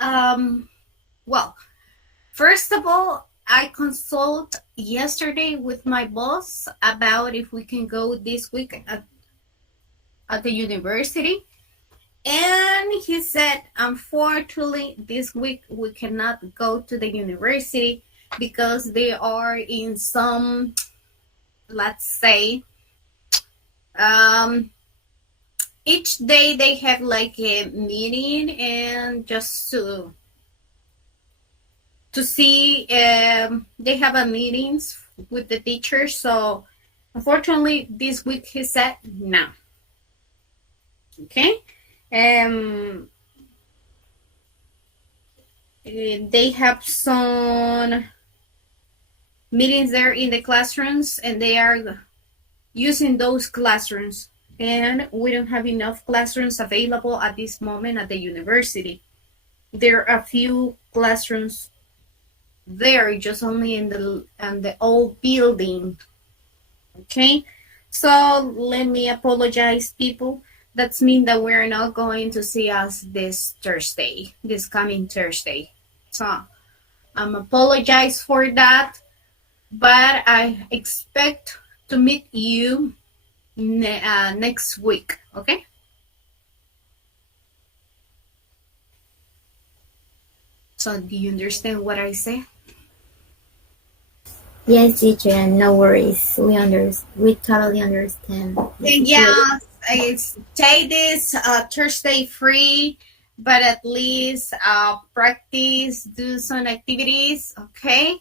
well, first of all, I consult yesterday with my boss about if we can go this week at the university. And he said, unfortunately, this week we cannot go to the university because they are in some, let's say, um, each day they have like a meeting and just to see they have a meetings with the teachers. So unfortunately, this week he said no. Okay. Um, they have some meetings there in the classrooms, and they are using those classrooms. And we don't have enough classrooms available at this moment at the university. There are a few classrooms there, just only in the old building. Okay, so let me apologize, people. That's mean that we're not going to see us this Thursday, this coming Thursday. So I'm apologize for that, but I expect to meet you next week. Okay. So do you understand what I say? Yes, teacher, no worries. We totally understand the situation. Yeah, I stay this Thursday free, but at least practice, do some activities, okay?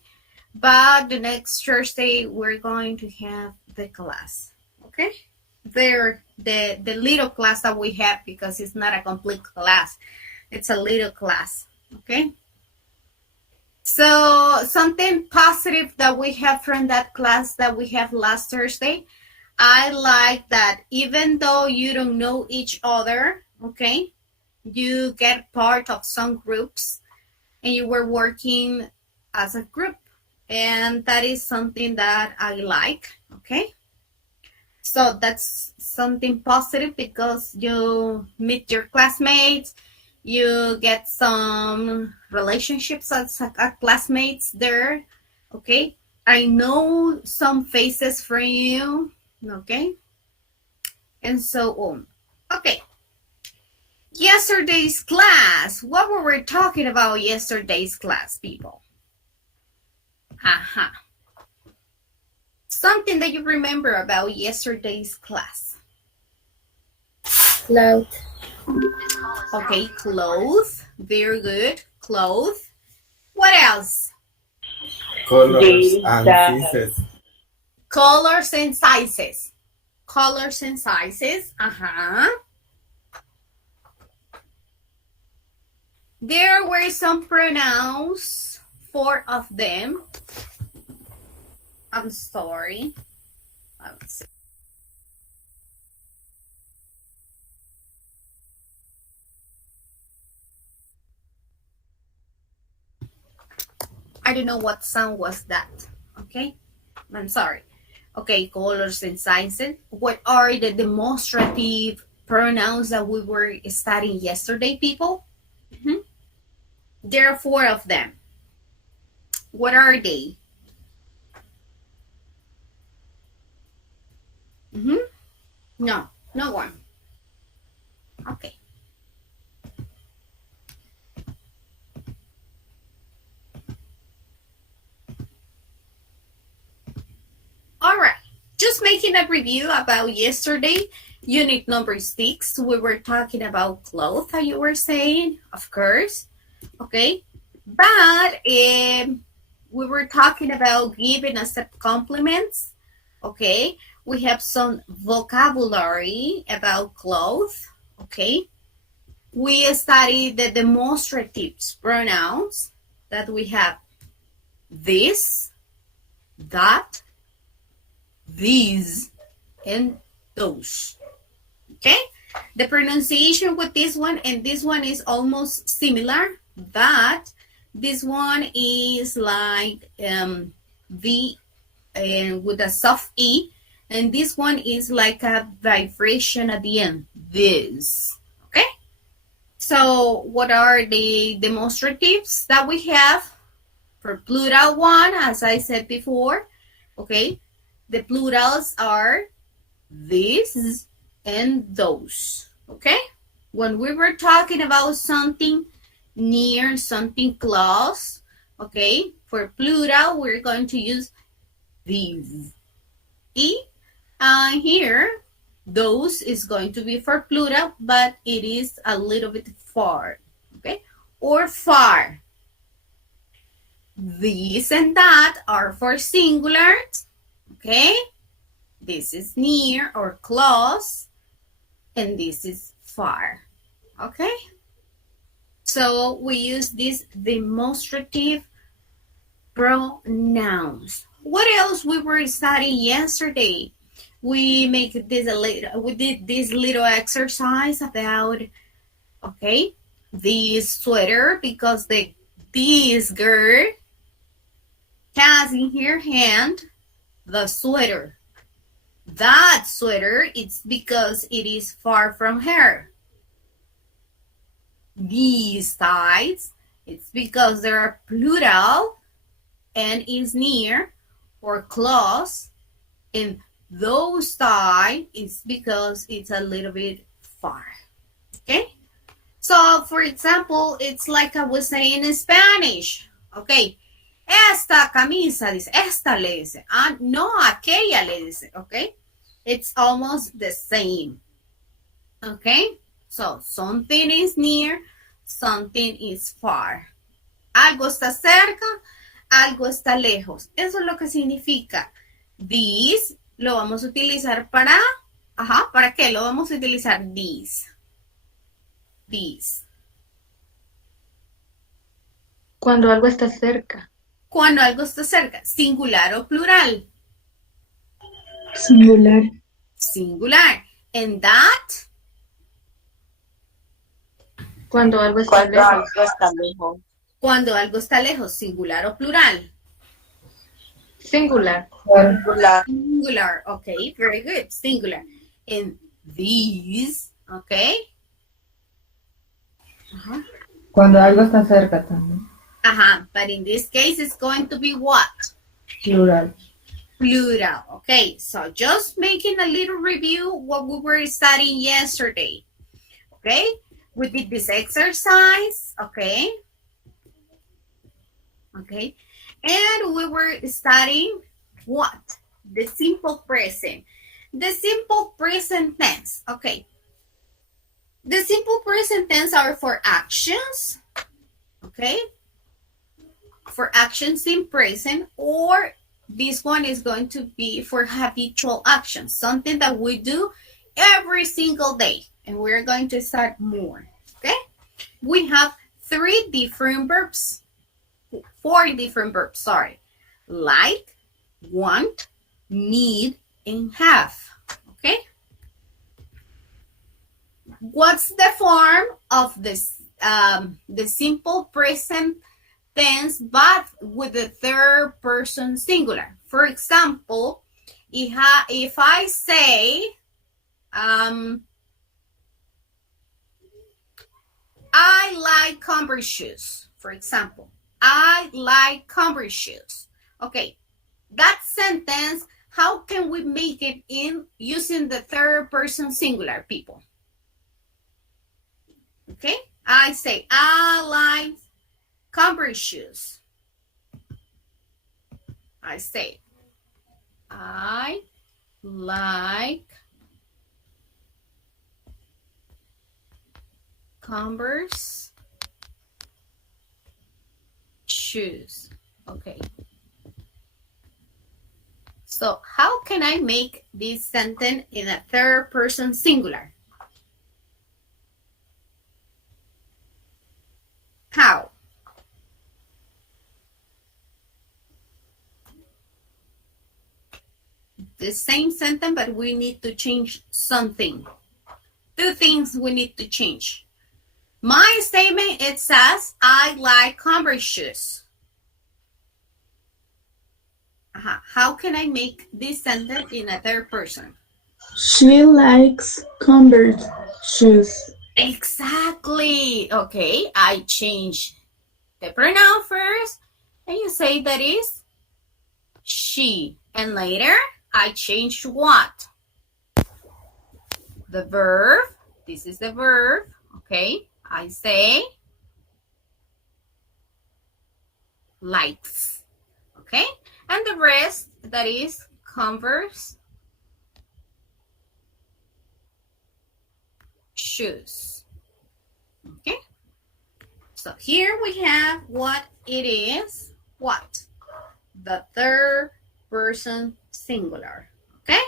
But the next Thursday we're going to have the class, okay? The little class that we have, because it's not a complete class, it's a little class, okay? So something positive that we have from that class that we have last Thursday, I like that even though you don't know each other, okay, you get part of some groups and you were working as a group. And that is something that I like, okay? So that's something positive because you meet your classmates, you get some relationships as classmates there, okay? I know some faces from you, okay? And so on. Okay. Yesterday's class. What were we talking about yesterday's class, people? Haha. Something that you remember about yesterday's class. Cloud. Okay, clothes. Very good. Clothes. What else? Colors and sizes. Colors and sizes. Colors and sizes. Uh-huh. There were some pronouns, 4 of them. I'm sorry. Let's see. I don't know what sound was that. Okay, I'm sorry. Okay, colors and sizes. What are the demonstrative pronouns that we were studying yesterday, people? Mm-hmm. There are 4 of them. What are they? Mm-hmm. No, no one. Okay. All right. Just making a review about yesterday, unit number 6. We were talking about clothes, how you were saying, of course. Okay. But we were talking about giving accept compliments. Okay. We have some vocabulary about clothes. Okay. We studied the demonstrative pronouns that we have this, that, these, and those. Okay. The pronunciation with this one and this one is almost similar, but this one is like V with a soft E, and this one is like a vibration at the end. This. Okay. So what are the demonstratives that we have? For plural one, as I said before, okay, the plurals are these and those, okay? When we were talking about something near, something close, okay, for plural, we're going to use these. Here, those is going to be for plural, but it is a little bit far, okay? Or far. This and that are for singular, okay? This is near or close, and this is far, okay? So we use these demonstrative pronouns. What else we were studying yesterday? We did this little exercise about, okay, this sweater, because this girl has in her hand the sweater. That sweater, it's because it is far from her. These ties, it's because they are plural and is near or close. And those ties, it's because it's a little bit far. Okay? So, for example, it's like I was saying in Spanish. Okay. Esta camisa, dice, esta le dice, no, aquella le dice, okay? It's almost the same, okay? So, something is near, something is far. Algo está cerca, algo está lejos. Eso es lo que significa. This lo vamos a utilizar para, ¿para qué lo vamos a utilizar? This. Cuando algo está cerca. Cuando algo está cerca, singular o plural. Singular. Singular. And that. Cuando algo está lejos. Cuando algo está lejos, singular o plural. Singular. Singular. Okay, very good. Singular. And these, okay. Cuando algo está cerca también. But in this case, it's going to be what? Plural. Plural. Okay, so just making a little review what we were studying yesterday. Okay, we did this exercise. Okay. And we were studying what? The simple present. The simple present tense. Okay. The simple present tense are for actions. Okay. For actions in present, or this one is going to be for habitual actions, something that we do every single day. And we're going to start more. Okay. We have four different verbs, sorry. Like, want, need, and have. Okay. What's the form of this? The simple present tense, but with the third person singular. For example, if I say, I like Converse shoes, for example. I like Converse shoes. Okay, that sentence, how can we make it in using the third person singular, people? Okay, I say, I like Converse shoes. I say, I like Converse shoes. Okay. So how can I make this sentence in a third person singular? How? The same sentence, but we need to change something. Two things we need to change. My statement, it says, I like Converse shoes. How can I make this sentence in a third person? She likes Converse shoes. Exactly. Okay, I change the pronoun first, and you say that is she. And later, I change what? The verb. This is the verb. Okay, I say likes. Okay, and the rest, that is Converse shoes. Okay, so here we have what it is. What? The third person singular. Okay,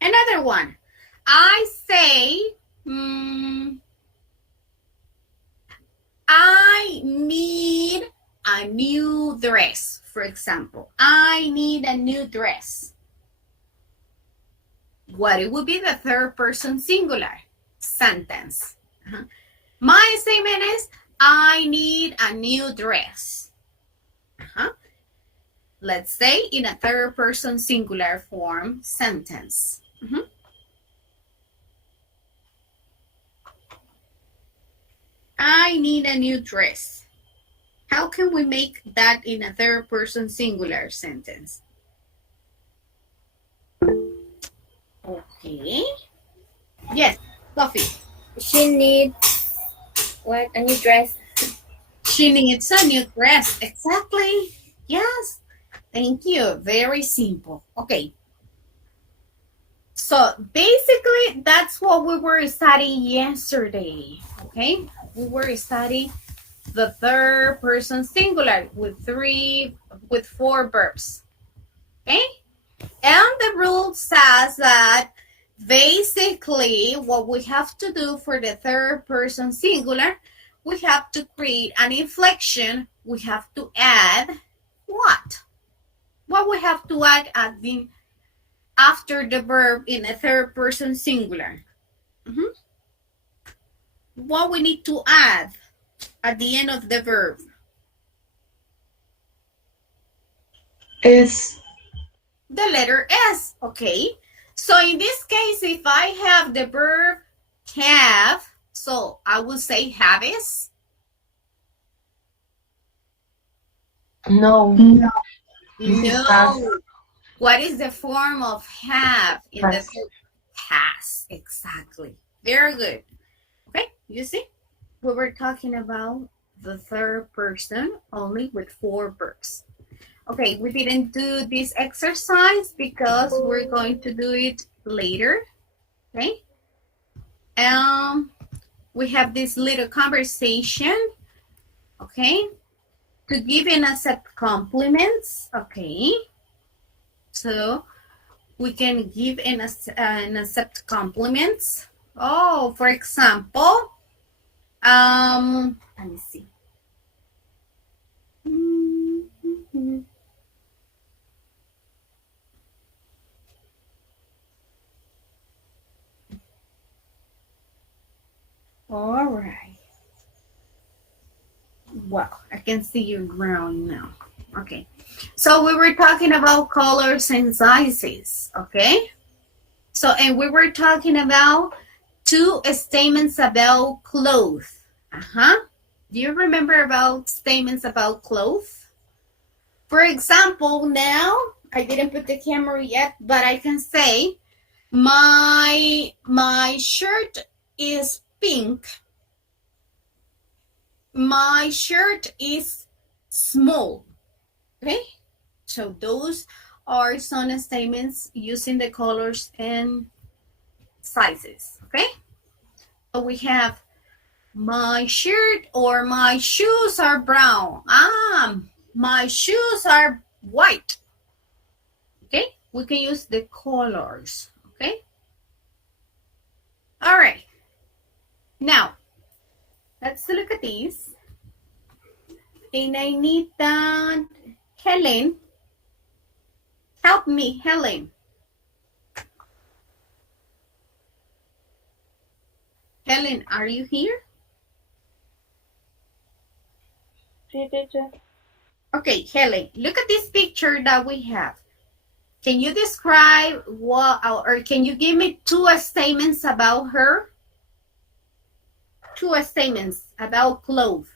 another one. I say, I need a new dress, for example. I need a new dress. What it would be the third person singular sentence. My statement is, I need a new dress. Let's say in a third person singular form sentence. I need a new dress. How can we make that in a third person singular sentence? Okay. Yes, Coffee. She needs what? A new dress. She needs a new dress. Exactly. Yes. Thank you. Very simple. Okay. So basically, that's what we were studying yesterday. Okay. We were studying the third person singular with 4 verbs. Okay. And the rule says that basically what we have to do for the third person singular, we have to create an inflection. We have to add what? What we have to add at the after the verb in a third person singular? What we need to add at the end of the verb? Es. The letter S, okay? So in this case, if I have the verb have, so I will say haves. No. No. Has. What is the form of have in Has. the has? Exactly. Very good. Okay, you see? We were talking about the third person only with 4 verbs. Okay, we didn't do this exercise because we're going to do it later. Okay. We have this little conversation. Okay. To give and accept compliments. Okay. So we can give and accept compliments. Oh, for example, let me see. All right. Well, I can see your ground now. Okay. So we were talking about colors and sizes. Okay. So, and we were talking about 2 statements about clothes. Do you remember about statements about clothes? For example, now, I didn't put the camera yet, but I can say, my shirt is pink. My shirt is small. Okay? So those are some statements using the colors and sizes. Okay? So we have my shirt or my shoes are brown. My shoes are white. Okay? We can use the colors. Okay? All right. Now, let's look at these. And I need that. Helen. Help me, Helen. Helen, are you here? Okay, Helen, look at this picture that we have. Can you describe what, or can you give me 2 statements about her? two statements about clothes.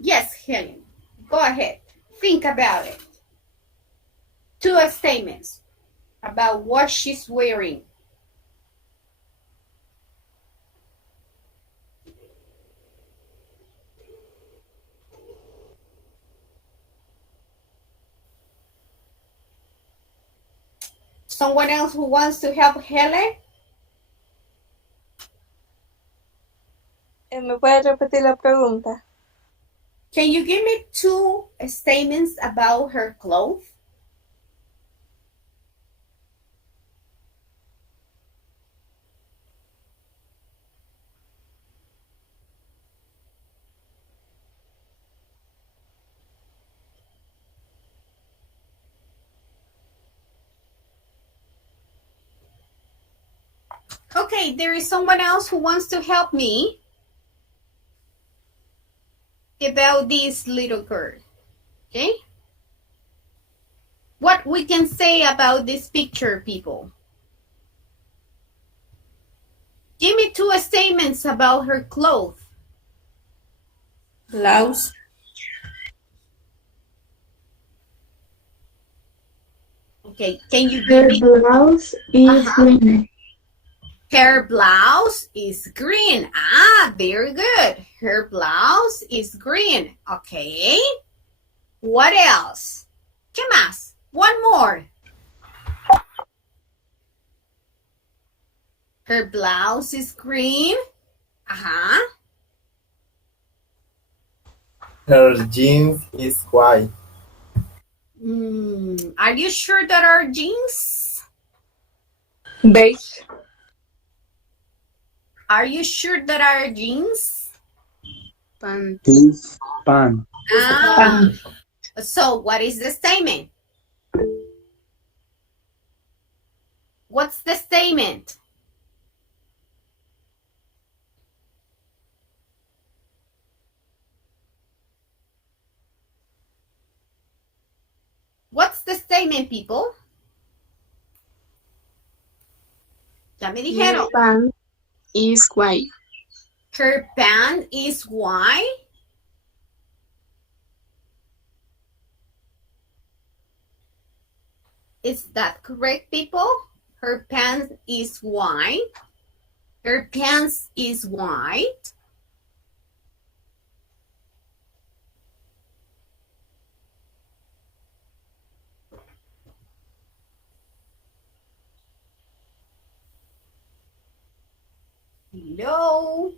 Yes, Helen, go ahead. Think about it. Two statements about what she's wearing. Someone else who wants to help Helen? ¿Me puede repetir la pregunta? Can you give me two statements about her clothes? Okay, there is someone else who wants to help me about this little girl. Okay? What we can say about this picture, people? Give me two statements about her clothes. Blouse. Okay, can you give Her me? blouse is green. Her blouse is green. Ah, very good. Her blouse is green. Okay. What else? ¿Qué más? One more. Her blouse is green. Uh-huh. Her jeans is white. Are you sure that are jeans? Beige. Are you sure that are jeans? Pants. Pan. Ah, so what is the statement? What's the statement? What's the statement, people? Ya me dijeron. Pants is white. Her pant is white. Is that correct, people? Her pants is white. Her pants is white. Hello.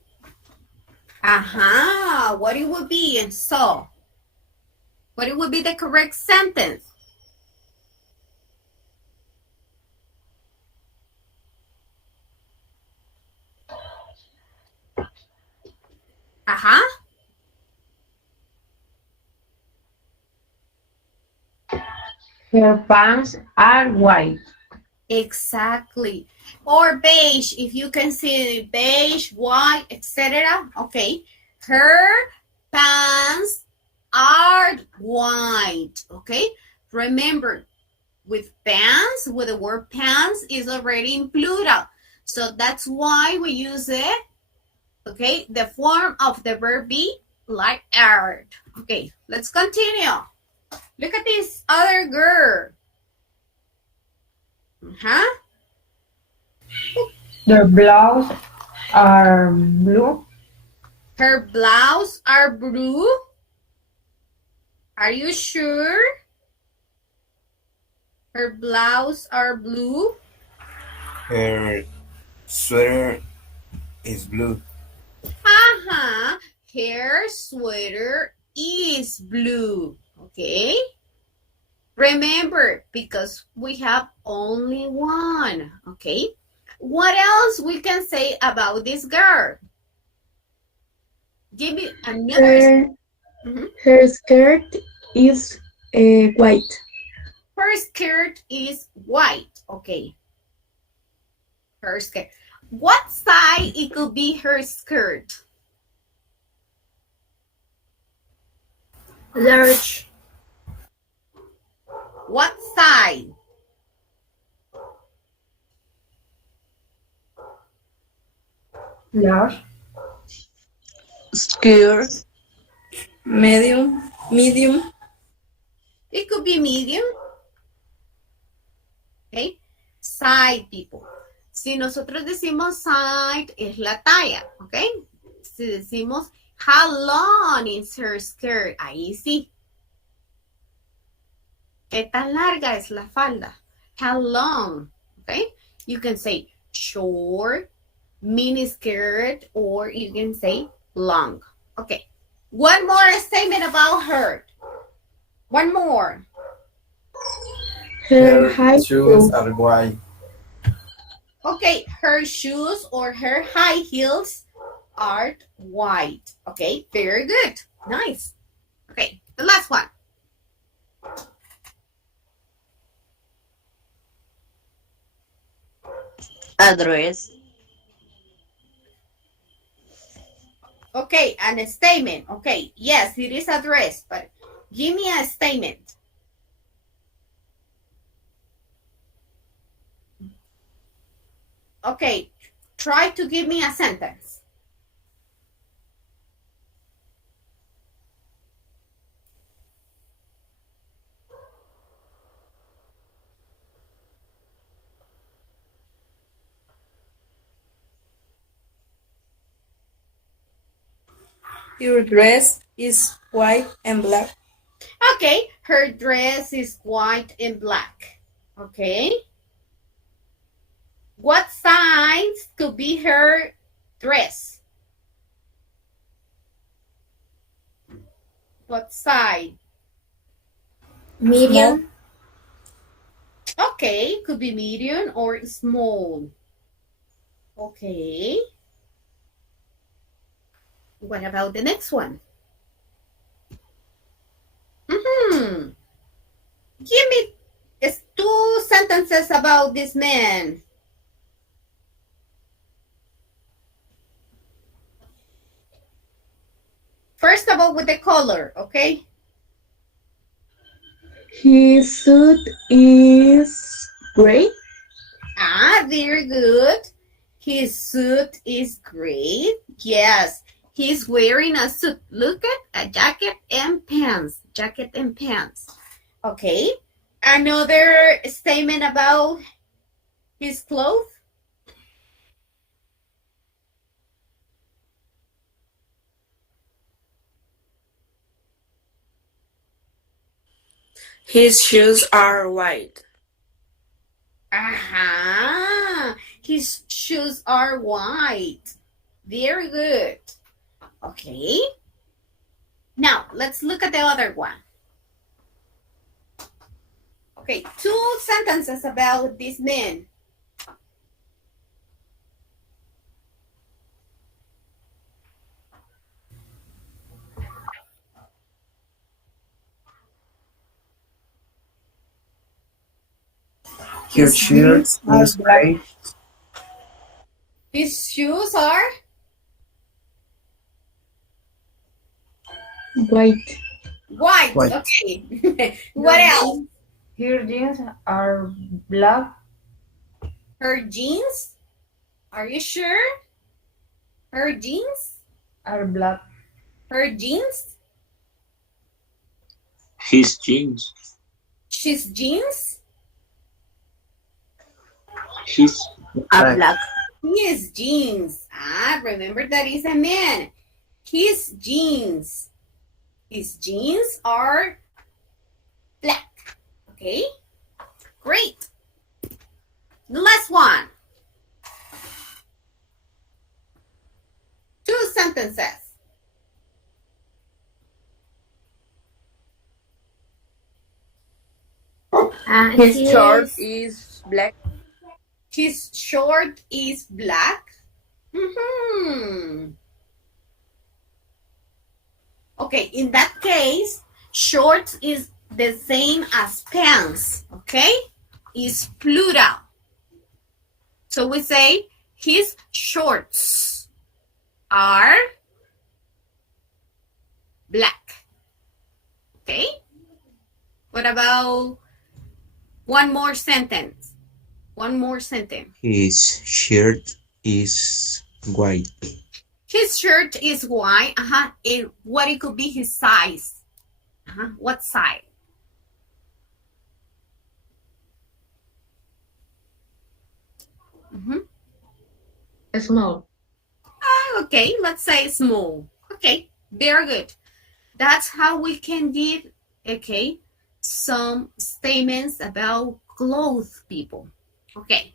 Aha, what it would be, and so what it would be the correct sentence? Aha. Her pants are white. Exactly. Or beige, if you can see beige, white, etc. Okay. Her pants are white. Okay. Remember, with pants, with the word pants is already in plural. So that's why we use it. Okay. The form of the verb be like art. Okay. Let's continue. Look at this other girl. Uh-huh. Their blouse are blue. Her blouse are blue. Are you sure? Her blouse are blue. Her sweater is blue. Uh-huh. Her sweater is blue. Okay. Remember, because we have only one. Okay. What else we can say about this girl? Give me another. Her skirt is white. Her skirt is white. Okay. Her skirt. What size it could be her skirt? Large. What side? Large. Skirt. Medium. It could be medium. Okay. Side, people. Si nosotros decimos side, es la talla. Ok. Si decimos how long is her skirt, ahí sí. ¿Qué tan larga es la falda? How long? Okay. You can say short, mini skirt, or you can say long. Okay. One more statement about her. One more. Her Her high shoes are white. Okay, her shoes or her high heels are white. Okay, very good. Nice. Okay, the last one. Address. Okay, and a statement. Okay, yes, it is a dress, but give me a statement. Okay, try to give me a sentence. Your dress is white and black. Okay, her dress is white and black. Okay. What size could be her dress? What size? Medium. Okay, could be medium or small. Okay. What about the next one? Give me 2 sentences about this man. First of all, with the color, okay? His suit is gray. Ah, very good. His suit is gray. Yes, he's wearing a suit. Look at a jacket and pants. Jacket and pants. Okay. Another statement about his clothes. His shoes are white. Aha! His shoes are white. Very good. Okay. Now, let's look at the other one. Okay, 2 sentences about this man. Her shirt is gray. His shoes are White. white. White. Okay. What else? Her jeans are black. Her jeans? Are you sure? Her jeans? Are black. Her jeans? His jeans. She's jeans? His Are black. His jeans. Ah, remember that is a man. His jeans. His jeans are black. Okay? Great. The last one. 2 sentences. His He shirt is is black. His short is black. Okay, in that case, shorts is the same as pants, okay? Is plural. So we say his shorts are black. Okay? What about one more sentence? One more sentence. His shirt is white. His shirt is white. And what it could be his size? What size? Small. Okay, let's say small. Okay, very good. That's how we can give, okay, some statements about clothes, people. Okay.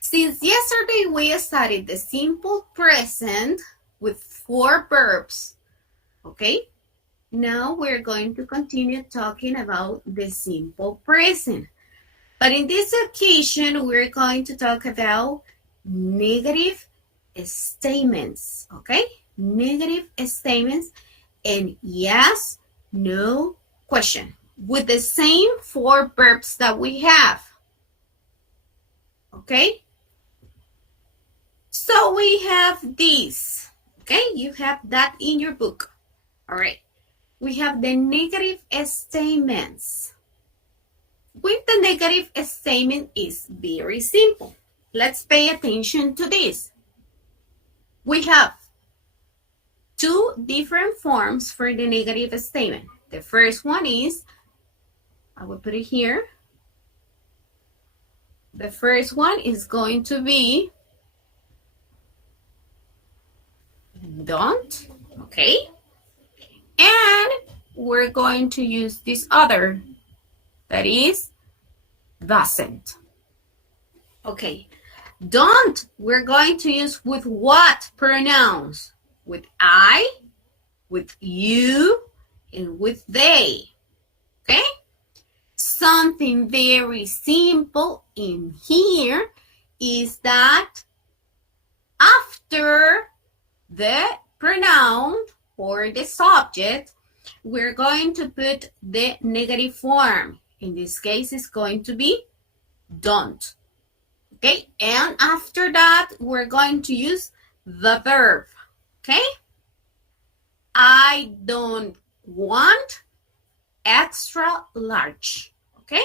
Since yesterday we studied the simple present with 4 verbs, okay? Now we're going to continue talking about the simple present. But in this occasion, we're going to talk about negative statements, okay? Negative statements and yes, no question with the same 4 verbs that we have, okay? So we have these, okay? You have that in your book, all right? We have the negative statements. With the negative statement is very simple. Let's pay attention to this. We have 2 different forms for the negative statement. The first one is, I will put it here. The first one is going to be don't, okay? And we're going to use this other, that is doesn't. Okay, don't, we're going to use with what pronouns? With I, with you, and with they, okay? Something very simple in here is that after the pronoun or the subject, we're going to put the negative form. In this case, it's going to be don't. Okay, and after that, we're going to use the verb. Okay, I don't want extra large. Okay,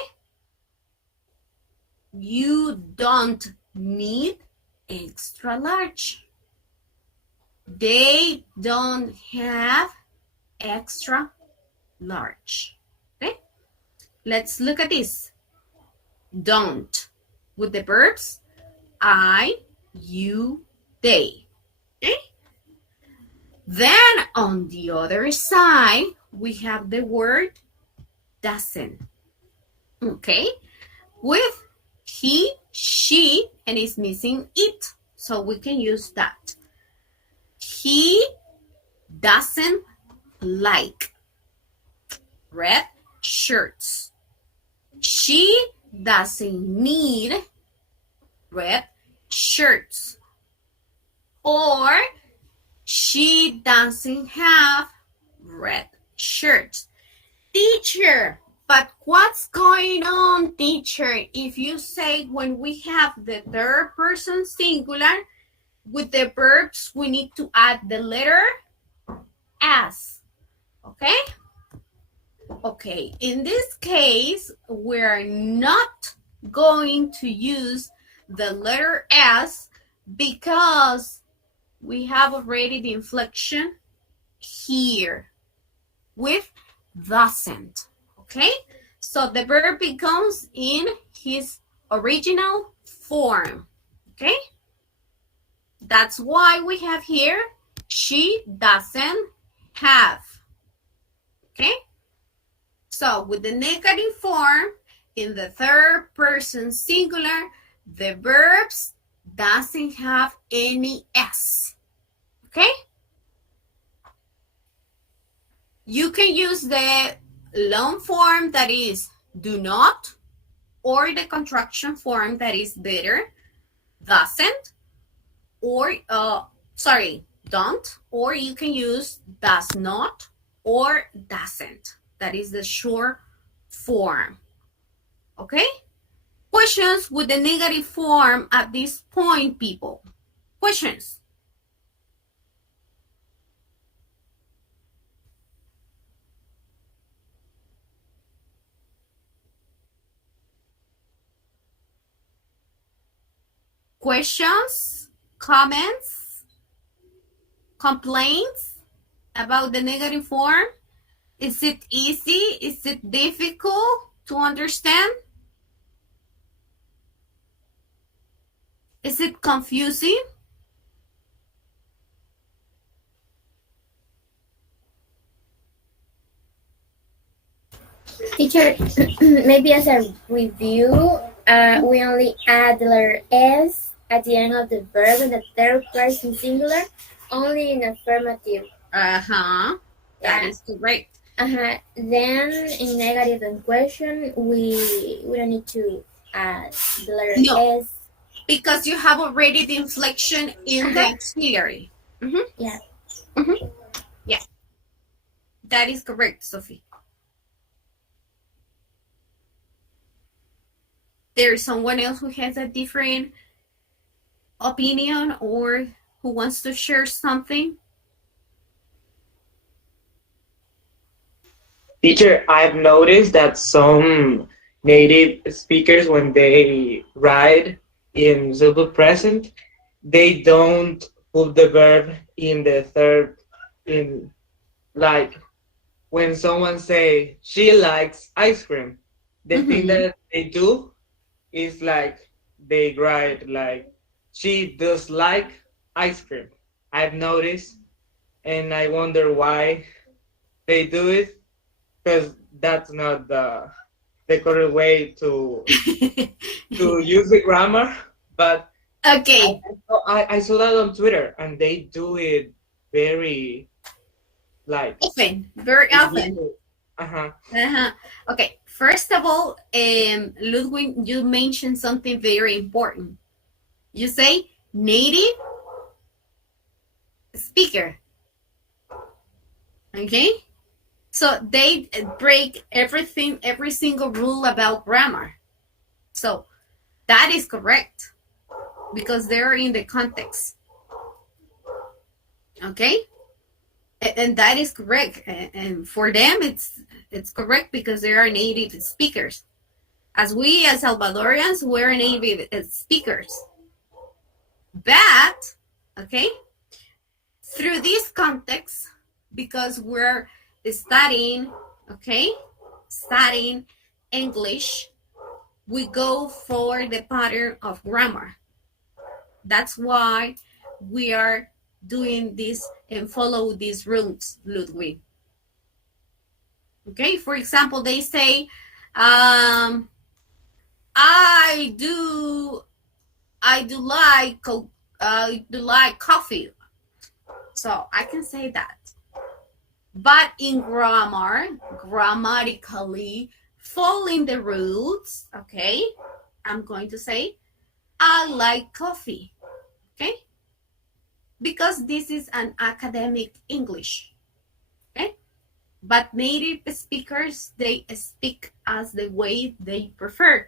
you don't need extra large. They don't have extra large. Okay, let's look at this. Don't with the verbs I, you, they. Okay, then on the other side we have the word doesn't. Okay, with he, she, and it's missing it, so we can use that. He doesn't like red shirts. She doesn't need red shirts. Or she doesn't have red shirts. Teacher, but what's going on, teacher? If you say when we have the third person singular, with the verbs, we need to add the letter S, okay? Okay, in this case, we're not going to use the letter S because we have already the inflection here with doesn't, okay? So the verb becomes in his original form, okay? That's why we have here, she doesn't have, okay? So with the negative form, in the third person singular, the verbs doesn't have any S, okay? You can use the long form that is do not, or the contraction form that is better, doesn't, or don't, or you can use does not or doesn't. That is the short form. Okay? Questions with the negative form at this point, people? Questions? questions, comments, complaints about the negative form? Is it easy? Is it difficult to understand? Is it confusing? Teacher, maybe as a review, we only add the letter S at the end of the verb in the third person singular, only in affirmative. That is correct. Then in negative and question, we don't need to add the letter No. S. Because you have already the inflection in the auxiliary. Yeah. Yeah. That is correct, Sophie. There's someone else who has a different opinion or who wants to share something? Teacher, I've noticed that some native speakers, when they write in simple present, they don't put the verb in the third, in like when someone say she likes ice cream, the thing that they do is like they write like she does like ice cream. I've noticed, and I wonder why they do it, because that's not the correct way to use the grammar. But okay, I saw that on Twitter, and they do it very very often. Okay, first of all, Ludwig, you mentioned something very important. You say native speaker. Okay? So they break everything, every single rule about grammar. So that is correct because they're in the context. Okay? And that is correct. And for them, it's correct because they are native speakers. As we, as Salvadorians, we're native speakers. But, okay, through this context, because we're studying English, we go for the pattern of grammar. That's why we are doing this and follow these rules, Ludwig. Okay, for example, they say, I do like coffee. So I can say that. But in grammar, grammatically, following the rules, okay, I'm going to say, I like coffee, okay? Because this is an academic English, okay? But native speakers, they speak as the way they prefer,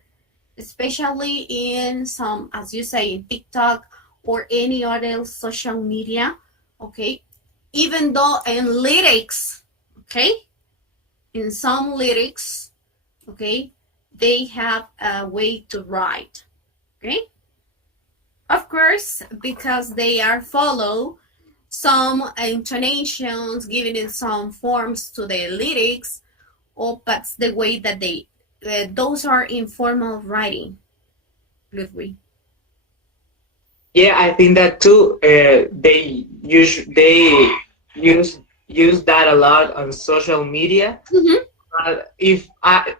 especially in some, as you say, in TikTok or any other social media, okay? Even though in lyrics, okay, in some lyrics, okay, they have a way to write, okay? Of course, because they are follow some intonations, giving in some forms to the lyrics, or that's the way that they, those are informal writing, Ludwig. Yeah, I think that too. They use that a lot on social media. If I,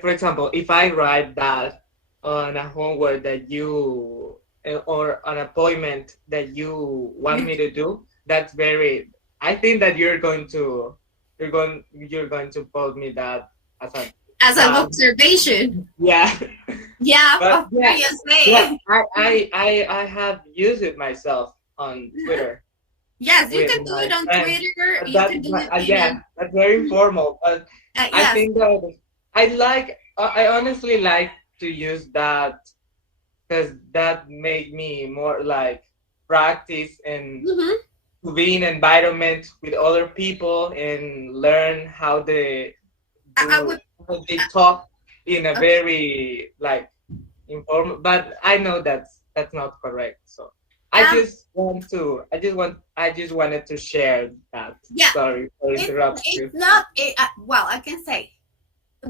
for example, if I write that on a homework that you or an appointment that you want me to do, that's very. I think that you're going to post me that as an observation. Yeah. Yeah, but, obviously. Yeah, I have used it myself on Twitter. Yes, you can do it on Twitter. You can do it. Yeah, that's very informal. But yes. I think that I honestly like to use that because that made me more like practice and to be in environment with other people and learn how they talk in a very like informal. But I know that's that's not correct. So I just wanted to share that. Yeah. Sorry for interrupting you. It's not, well, I can say,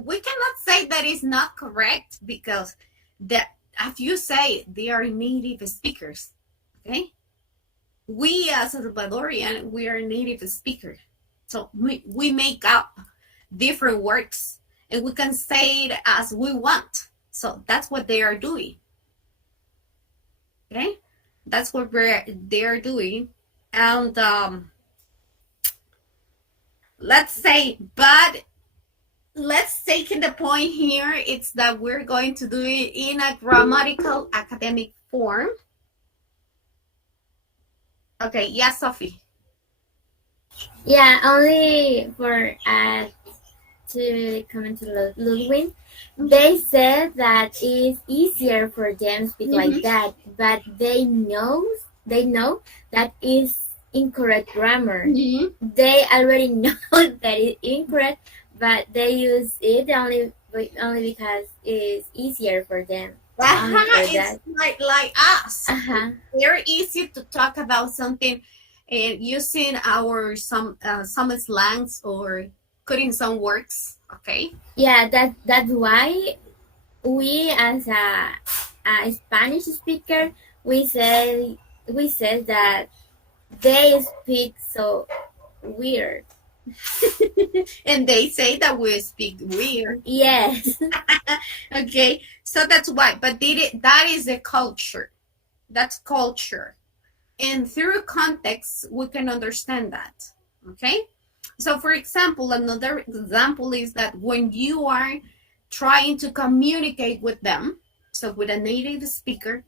we cannot say that it's not correct because that, as you say, they are native speakers, okay? We as a Salvadorian, we are native speakers. So we make up different words and we can say it as we want. So that's what they are doing. Okay? That's what they are doing. And let's take the point here, it's that we're going to do it in a grammatical academic form. Okay, yes, Sophie. Yeah, only for to comment to Ludwig. They said that it's easier for them to speak like that, but they know that is incorrect grammar. They already know that it's incorrect, but they use it only because it's easier for them. It's like us. Very easy to talk about something using our some slangs or cutting some words. Okay. Yeah, that's why we as a Spanish speaker we say that they speak so weird. And they say that we speak weird. Yes. Okay, so that's why. But that is the culture. That's culture. And through context, we can understand that. Okay? So, for example, another example is that when you are trying to communicate with them, so with a native speaker,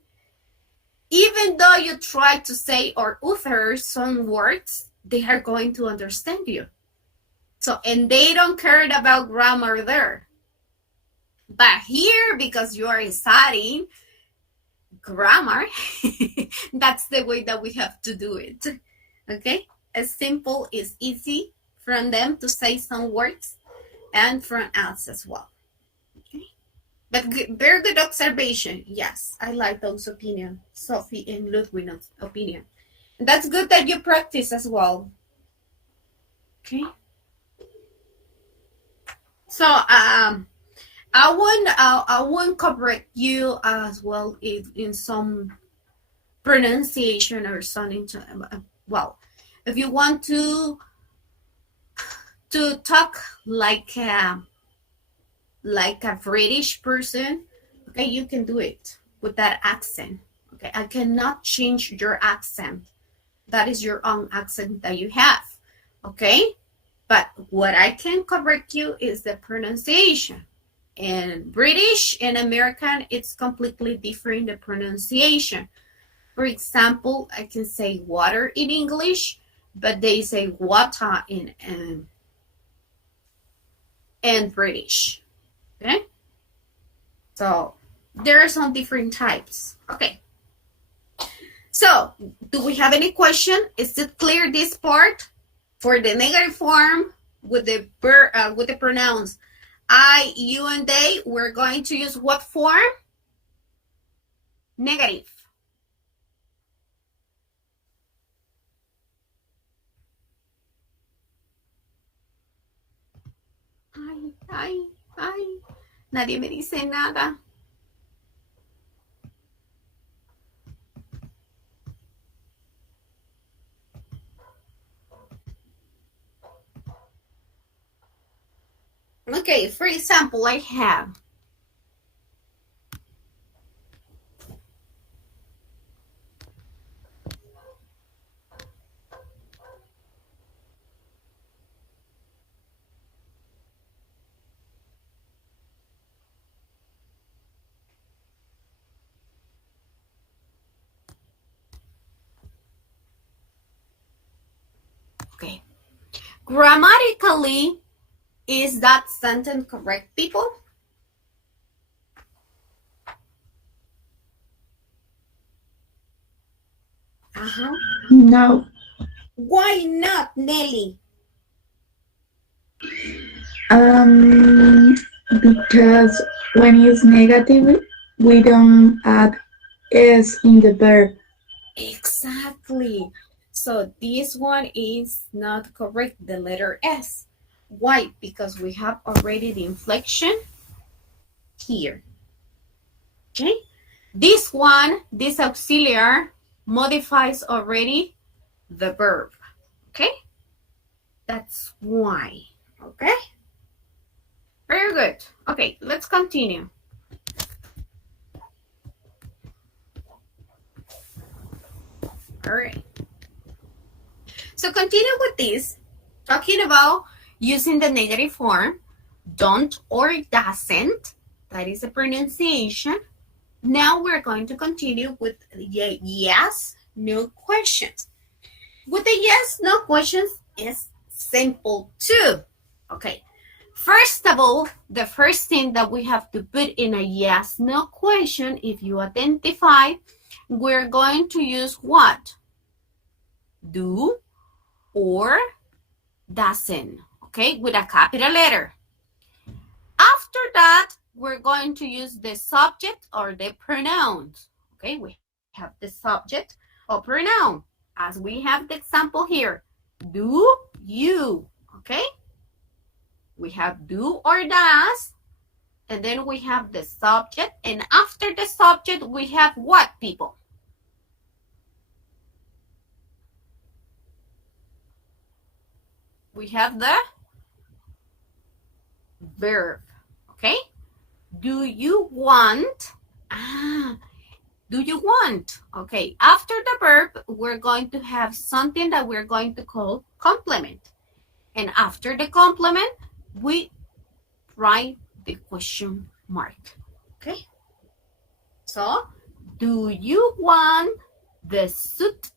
even though you try to say or utter some words, they are going to understand you. So, and they don't care about grammar there. But here, because you are studying grammar, that's the way that we have to do it. Okay? As simple, is easy from them to say some words and from us as well. Okay? But very good observation. Yes, I like those opinions, Sophie and Ludwig's opinion. And that's good that you practice as well. Okay? So I won't correct you as well in some pronunciation or something. Well, if you want to talk like a British person, okay, you can do it with that accent. Okay, I cannot change your accent. That is your own accent that you have. Okay. But what I can correct you is the pronunciation. And British and American, it's completely different, the pronunciation. For example, I can say water in English, but they say water in British. Okay? So there are some different types. Okay. So do we have any question? Is it clear, this part? For the negative form with the pronouns I, you, and they, we're going to use what form? Negative. Ay. Nadie me dice nada. Okay, for example, I have okay. Grammatically, is that sentence correct, people? No. Why not, Nelly? Because when it's negative, we don't add S in the verb. Exactly. So this one is not correct, the letter S. Why? Because we have already the inflection here. Okay? This one, this auxiliary, modifies already the verb. Okay? That's why. Okay? Very good. Okay, let's continue. All right. So continue with this, talking about using the negative form, don't or doesn't. That is the pronunciation. Now we're going to continue with yes, no questions. With the yes, no questions is simple too. Okay. First of all, the first thing that we have to put in a yes, no question, if you identify, we're going to use what? Do or doesn't, okay, with a capital letter. After that, we're going to use the subject or the pronouns, okay? We have the subject or pronoun, as we have the example here. Do, you, okay? We have do or does, and then we have the subject, and after the subject, we have what, people? We have the verb, okay? Do you want? Do you want? Okay, after the verb, we're going to have something that we're going to call complement. And after the complement, we write the question mark, okay? So, do you want the suit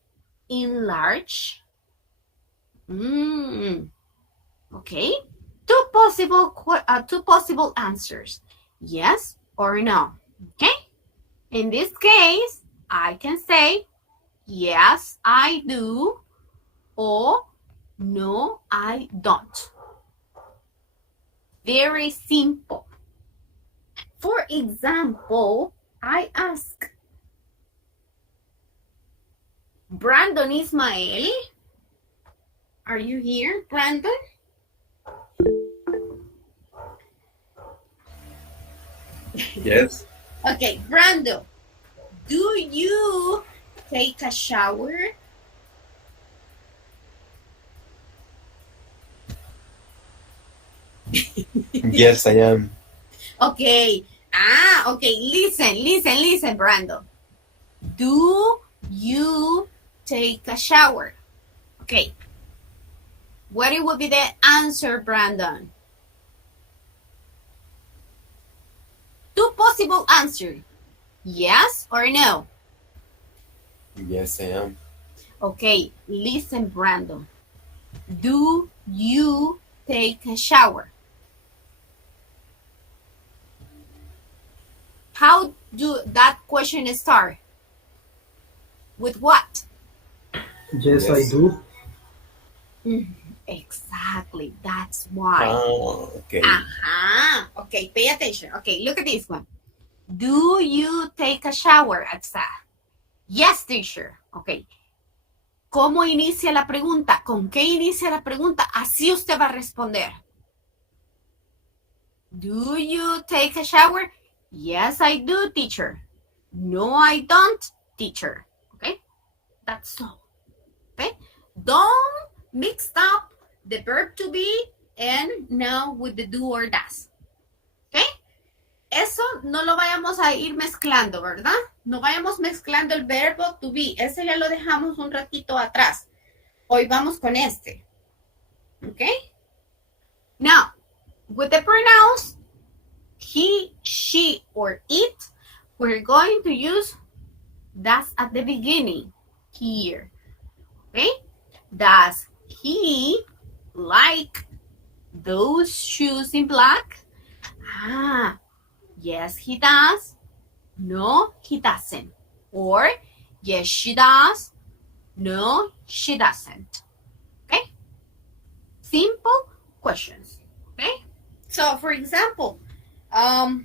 in large? Okay, two possible answers, yes or no, okay? In this case, I can say, yes, I do, or no, I don't. Very simple. For example, I ask Brandon Ismael, are you here, Brandon? Yes. Okay, Brandon, do you take a shower? Yes, I am. Okay. Okay. Listen, Brandon. Do you take a shower? Okay. What it would be the answer, Brandon? Two possible answers. Yes or no? Yes, I am. Okay. Listen, Brandon. Do you take a shower? How do that question start? With what? Yes, I do. Exactly. That's why. Okay. Okay, pay attention. Okay, look at this one. Do you take a shower, Aksa? Yes, teacher. Okay. ¿Cómo inicia la pregunta? ¿Con qué inicia la pregunta? Así usted va a responder. Do you take a shower? Yes, I do, teacher. No, I don't, teacher. Okay? That's all. Okay? Don't mix up the verb to be and now with the do or does. Okay? Eso no lo vayamos a ir mezclando, ¿verdad? No vayamos mezclando el verbo to be. Ese ya lo dejamos un ratito atrás. Hoy vamos con este. Okay? Now, with the pronouns, he, she, or it, we're going to use does at the beginning here. Okay? Does he like those shoes in black? Yes, he does. No, he doesn't. Or, yes, she does. No, she doesn't. Okay? Simple questions. Okay? So, for example, I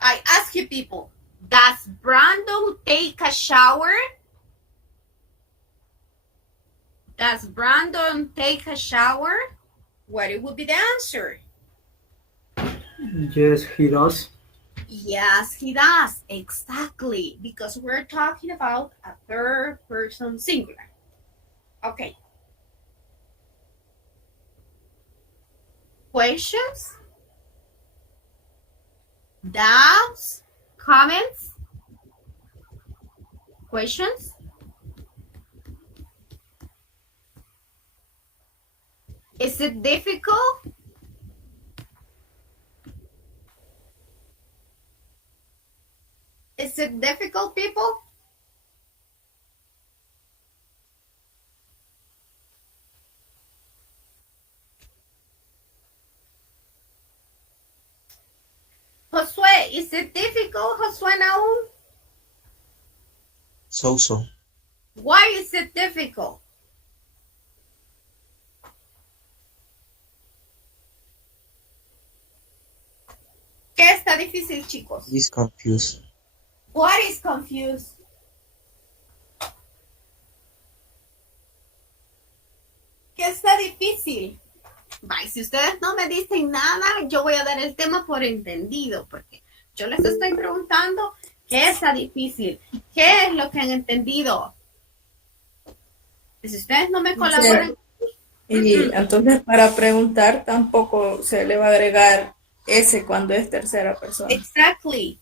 ask you people, Does Brandon take a shower? Does Brandon take a shower? What it would be the answer? Yes, he does. Yes, he does. Exactly. Because we're talking about a third person singular. Okay. Questions? Doubts? Comments? Questions? Is it difficult? Is it difficult, people? Josué, is it difficult, Josué Naum? So. Why is it difficult? ¿Qué está difícil, chicos? He's confused. What is confused? ¿Qué está difícil? Bye, si ustedes no me dicen nada, yo voy a dar el tema por entendido, porque yo les estoy preguntando qué está difícil, qué es lo que han entendido. Y si ustedes no me colaboran... Y entonces para preguntar tampoco se le va a agregar ese cuando es tercera persona. Exactly.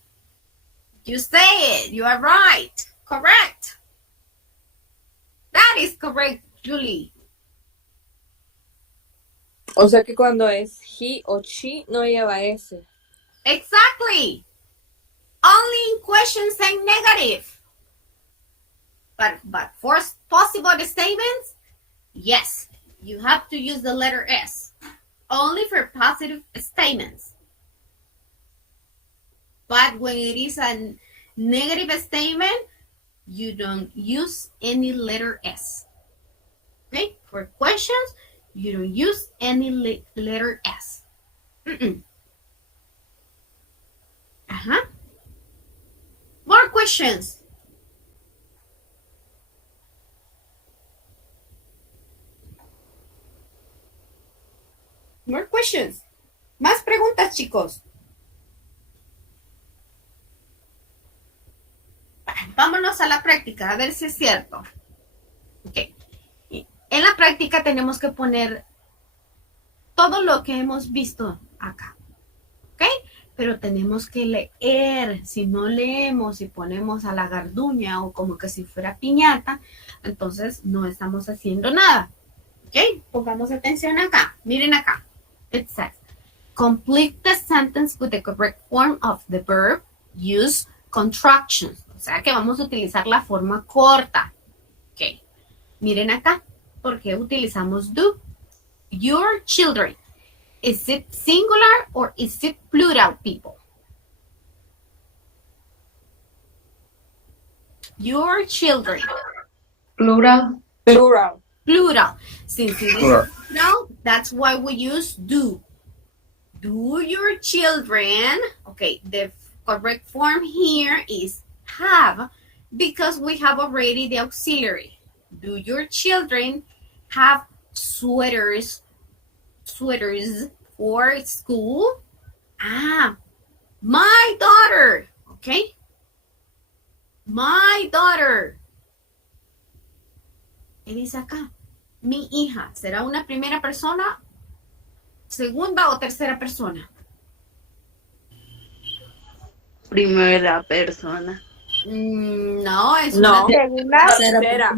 You say it. You are right. Correct. That is correct, Julie. O sea que cuando es he o she no lleva ese. Exactly. Only in questions saying negative. But for possible statements, yes, you have to use the letter S. Only for positive statements. But when it is a negative statement, you don't use any letter S. Okay? For questions, you don't use any letter S. More questions. More questions. Más preguntas, chicos. Vámonos a la práctica, a ver si es cierto. Okay. En la práctica tenemos que poner todo lo que hemos visto acá. ¿Ok? Pero tenemos que leer. Si no leemos y ponemos a la garduña o como que si fuera piñata, entonces no estamos haciendo nada. ¿Ok? Pongamos atención acá. Miren acá. It says, complete the sentence with the correct form of the verb. Use contractions. O sea que vamos a utilizar la forma corta. Ok. Miren acá. ¿Por qué utilizamos do? Your children. Is it singular or is it plural, people? Your children. Plural. Plural. Plural. Since it is Plural. plural, that's why we use do. Do your children. Okay, the correct form here is have because we have already the auxiliary. Do your children have sweaters for school? My daughter. Okay. My daughter. ¿Qué dice acá? Mi hija. ¿Será una primera persona, segunda o tercera persona? Primera persona. No, es No. una Segunda, tercera.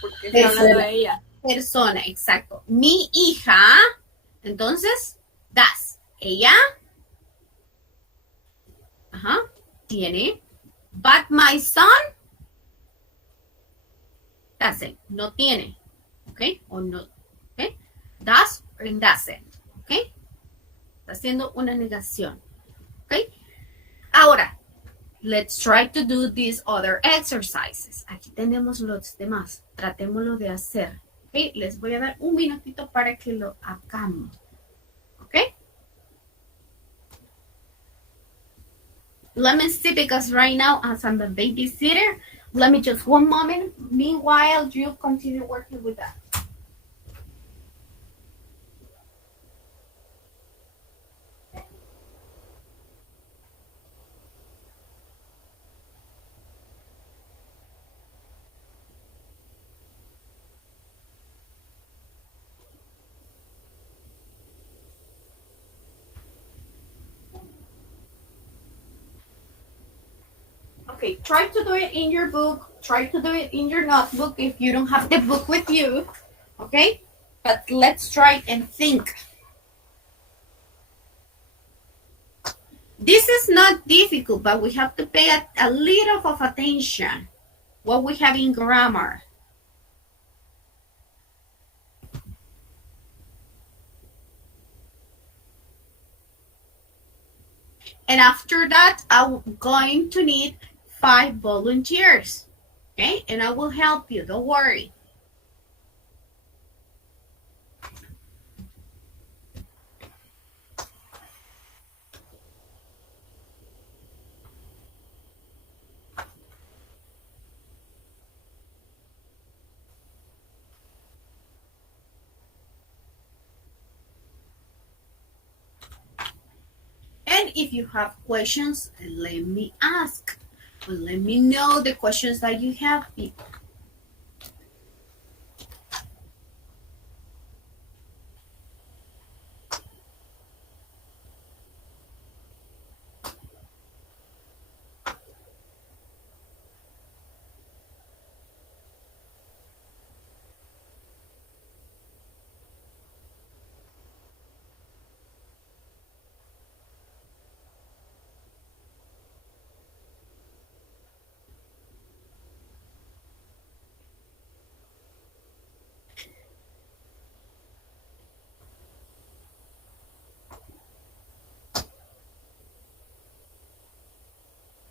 Porque está hablando de ella. persona, exacto. Mi hija, entonces, das. Ella, tiene. But my son, doesn't, no tiene. ¿Ok? O no. ¿Ok? Does or doesn't. ¿Ok? Está haciendo una negación. ¿Ok? Ahora, let's try to do these other exercises. Aquí tenemos los demás. Tratémoslo de hacer. ¿Ok? Les voy a dar un minutito para que lo hagamos. ¿Ok? Let me see, because right now, as I'm the babysitter, let me just one moment. Meanwhile, you continue working with that. Okay, try to do it in your book. Try to do it in your notebook if you don't have the book with you. Okay? But let's try and think. This is not difficult, but we have to pay a little of attention what we have in grammar. And after that, I'm going to need 5 volunteers. Okay? And I will help you. Don't worry. And if you have questions, let me ask. Or let me know the questions that you have, people.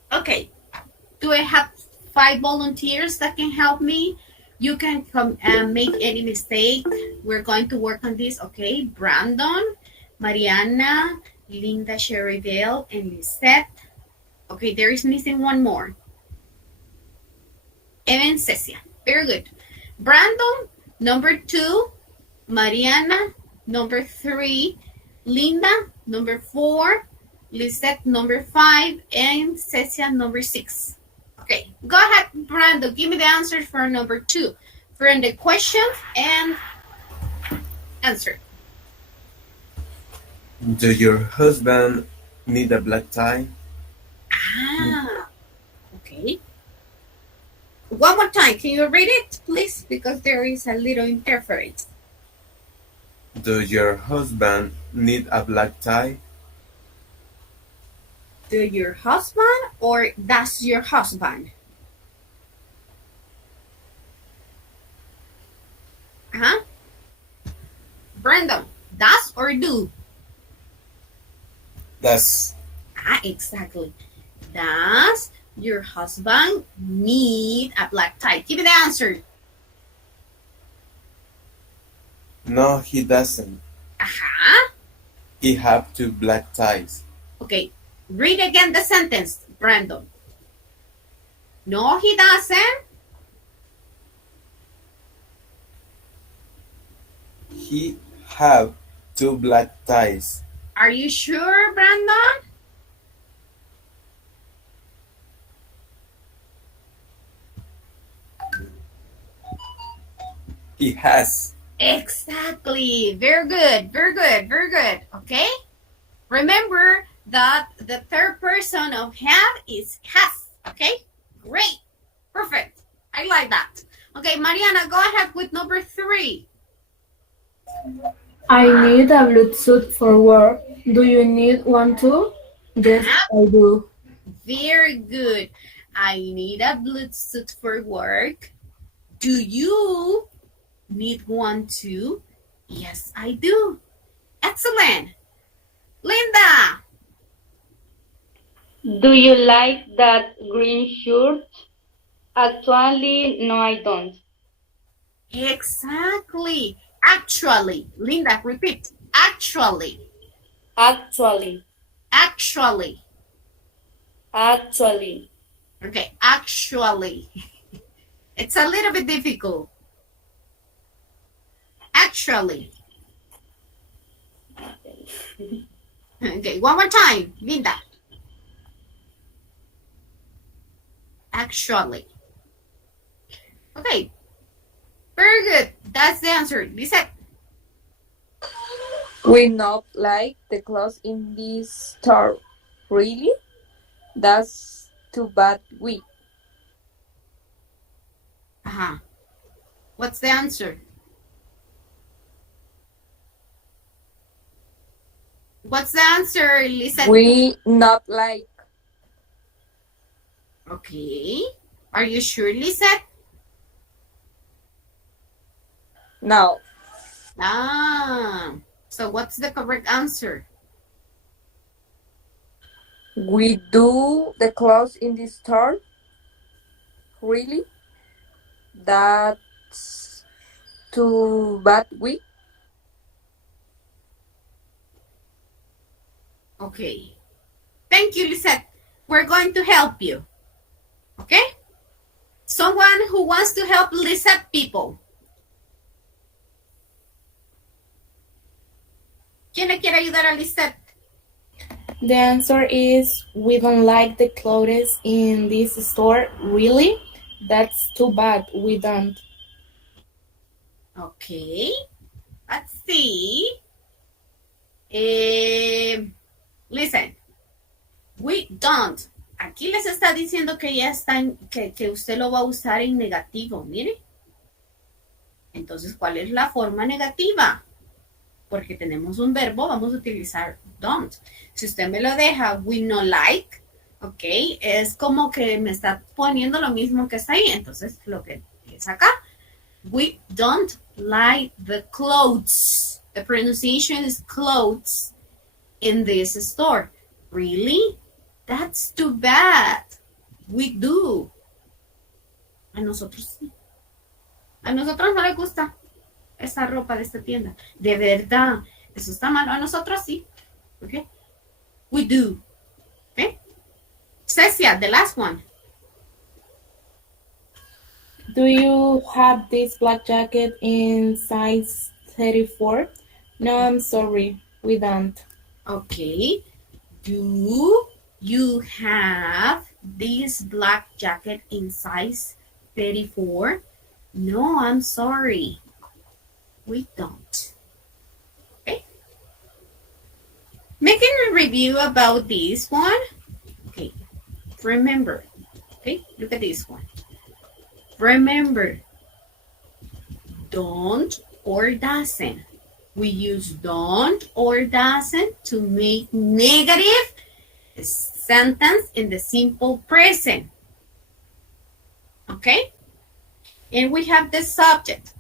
Okay, do I have 5 volunteers that can help me? You can come and make any mistake. We're going to work on this, okay? Brandon, Mariana, Linda Sherrydale, and Lisette. Okay, there is missing one more. Evan Cecia. Very good. Brandon, number 2. Mariana, number 3. Linda, number 4. Lisette, number 5, and Cecia, number 6. Okay, go ahead, Brando. Give me the answers for number 2. From the question and answer. Do your husband need a black tie? Ah, okay. One more time. Can you read it, please? Because there is a little interference. Do your husband need a black tie? Do your husband or does your husband? Brandon, does or do? That's Exactly. Does your husband need a black tie? Give me the answer. no, he doesn't. He have 2 black ties. Okay. Read again the sentence, Brandon. No, he doesn't. He have 2 black ties. Are you sure, Brandon? He has. Exactly. Very good. Very good. Very good. Okay. Remember that the third person of have is has. Okay. Great. Perfect. I like that. Okay, Mariana, go ahead with number 3. I need a blue suit for work. Do you need one too? Yes, I do. Very good. I need a blue suit for work. Do you need one too? Yes, I do. Excellent. Linda. Do you like that green shirt? Actually, no, I don't. Exactly. Actually. Linda, repeat. Actually. Actually. Actually. Actually. Okay, actually. It's a little bit difficult. Actually. Okay, one more time, Linda. Actually. Okay, very good. That's the answer. Lisa. We not like the clothes in this store. Really? That's too bad. Uh-huh. What's the answer? What's the answer, Lisa? We not like. Okay. Are you sure, Lisa? No. So what's the correct answer? We do the clothes in this store. Really? That's too bad. Okay. Thank you, Lisette. We're going to help you. Okay? Someone who wants to help Lisette people. ¿Quién le quiere ayudar a Lisette? The answer is we don't like the clothes in this store. Really? That's too bad. We don't. Okay. Let's see. Listen. We don't. Aquí les está diciendo que ya están, que usted lo va a usar en negativo. Mire. Entonces, ¿cuál es la forma negativa? Porque tenemos un verbo, vamos a utilizar don't. Si usted me lo deja, we no like, ok, es como que me está poniendo lo mismo que está ahí. Entonces, lo que es acá, we don't like the clothes. The pronunciation is clothes in this store. Really? That's too bad. We do. A nosotros sí. A nosotros no les gusta esa ropa de esta tienda. De verdad. Eso está malo. A nosotros sí. Okay? We do. Okay? Cecia, the last one. Do you have this black jacket in size 34? No, I'm sorry. We don't. Okay. Do you have this black jacket in size 34? No, I'm sorry. We don't. Okay. Making a review about this one. Okay. Remember. Okay. Look at this one. Remember. Don't or doesn't. We use don't or doesn't to make negative sentence in the simple present. Okay? And we have the subject.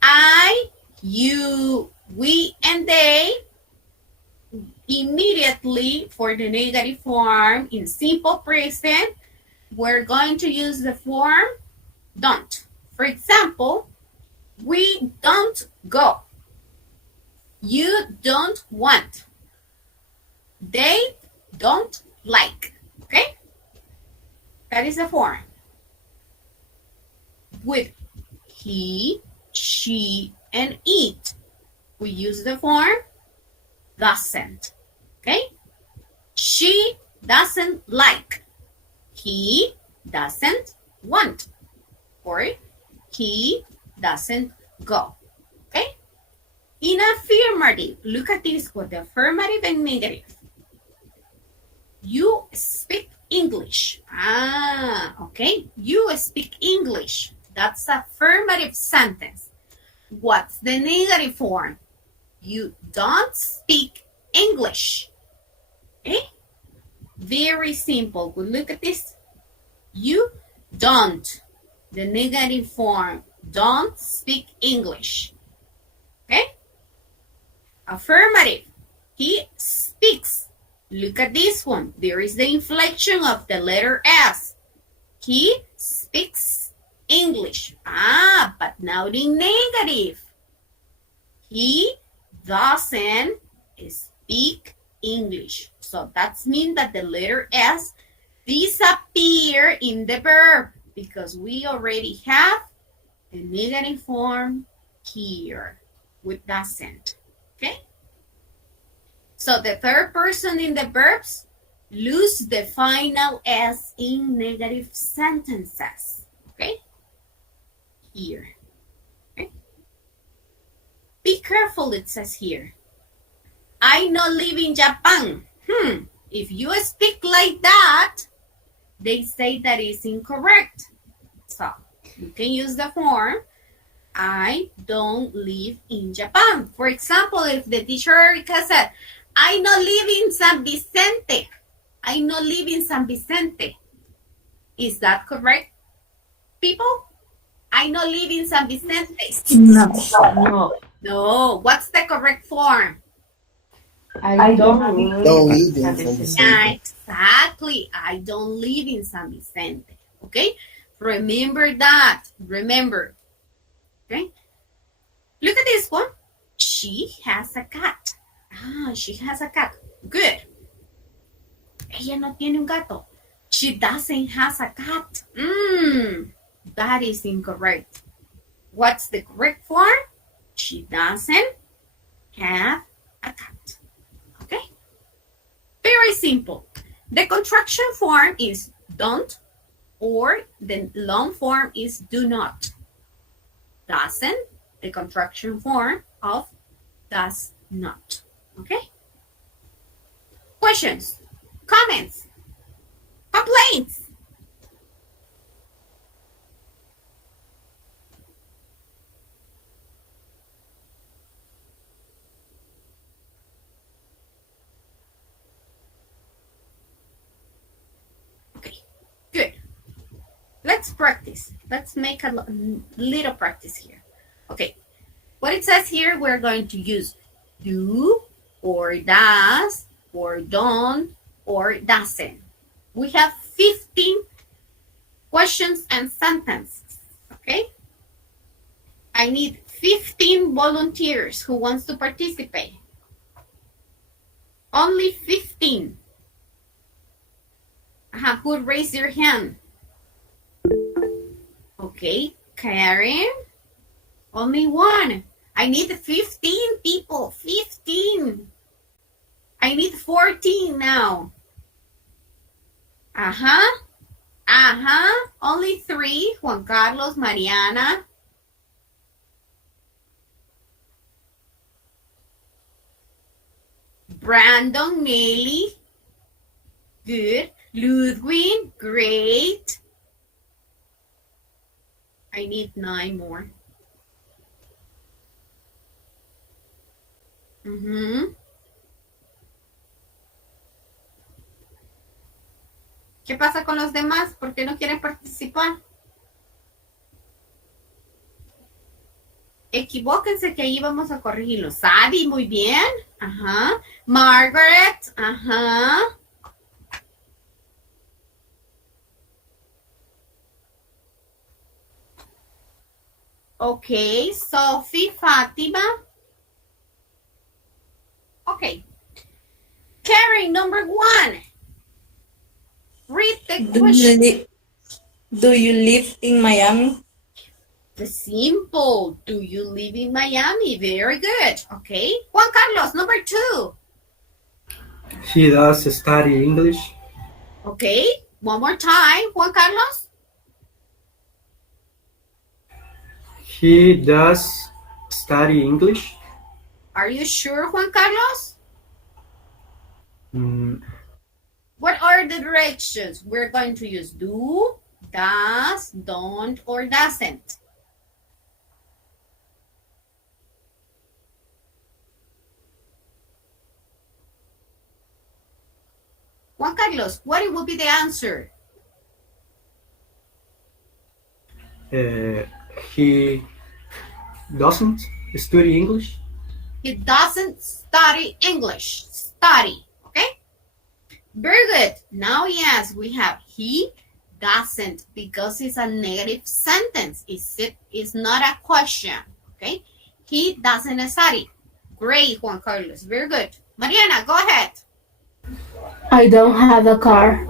I, you, we, and they. Immediately for the negative form in simple present, we're going to use the form don't. For example, we don't go. You don't want. They don't like. Okay? That is the form. With he, she, and it, we use the form doesn't. Okay? She doesn't like. He doesn't want. Or he doesn't go. Okay? In affirmative, look at this one, the affirmative and negative. You speak English. Okay. You speak English. That's affirmative sentence. What's the negative form? You don't speak English. Okay? Very simple. Good look at this. You don't. The negative form. Don't speak English. Okay? Affirmative. He speaks. Look at this one. There is the inflection of the letter S. He speaks English. But now the negative. He doesn't speak English. So that means that the letter S disappear in the verb because we already have the negative form here with doesn't. Okay? So the third person in the verbs lose the final S in negative sentences. Okay? Here. Okay? Be careful, it says here. I no live in Japan. If you speak like that, they say that is incorrect. So you can use the form, I don't live in Japan. For example, if the teacher Erica said, I no live in San Vicente. I no live in San Vicente. Is that correct, people? I no live in San Vicente. No. No. What's the correct form? I don't live in San Vicente. Exactly. I don't live in San Vicente. Okay? Remember that. Remember. Okay? Look at this one. She has a cat. She has a cat. Good. Ella no tiene un gato. She doesn't have a cat. That is incorrect. What's the correct form? She doesn't have a cat. Okay? Very simple. The contraction form is don't, or the long form is do not. Doesn't, the contraction form of does not. Okay? Questions, comments, complaints? Okay, good. Let's practice. Let's make a little practice here. Okay, what it says here, we're going to use do, or does, or don't, or doesn't. We have 15 questions and sentences, okay? I need 15 volunteers who wants to participate. Only 15. Who raised your hand? Okay, Karen. Only one. I need 15 people. 15. I need 14 now. Only 3. Juan Carlos, Mariana. Brandon, Nelly. Good. Ludwig, great. I need 9 more. ¿Qué pasa con los demás? ¿Por qué no quieren participar? Equivóquense que ahí vamos a corregirlo. Sadie, muy bien. Margaret, Okay, Sophie, Fatima. Okay. Karen, number 1. Read the question. Do you live in Miami? Simple. Do you live in Miami? Very good. Okay. Juan Carlos, number 2. He does study English. Okay. One more time, Juan Carlos. He does study English. Are you sure, Juan Carlos? What are the directions? We're going to use do, does, don't, or doesn't. Juan Carlos, what will be the answer? He doesn't study English. He doesn't study English. Study, okay? Very good. Now, yes, we have he doesn't because it's a negative sentence. It's not a question, okay? He doesn't study. Great, Juan Carlos. Very good. Mariana, go ahead. I don't have a car.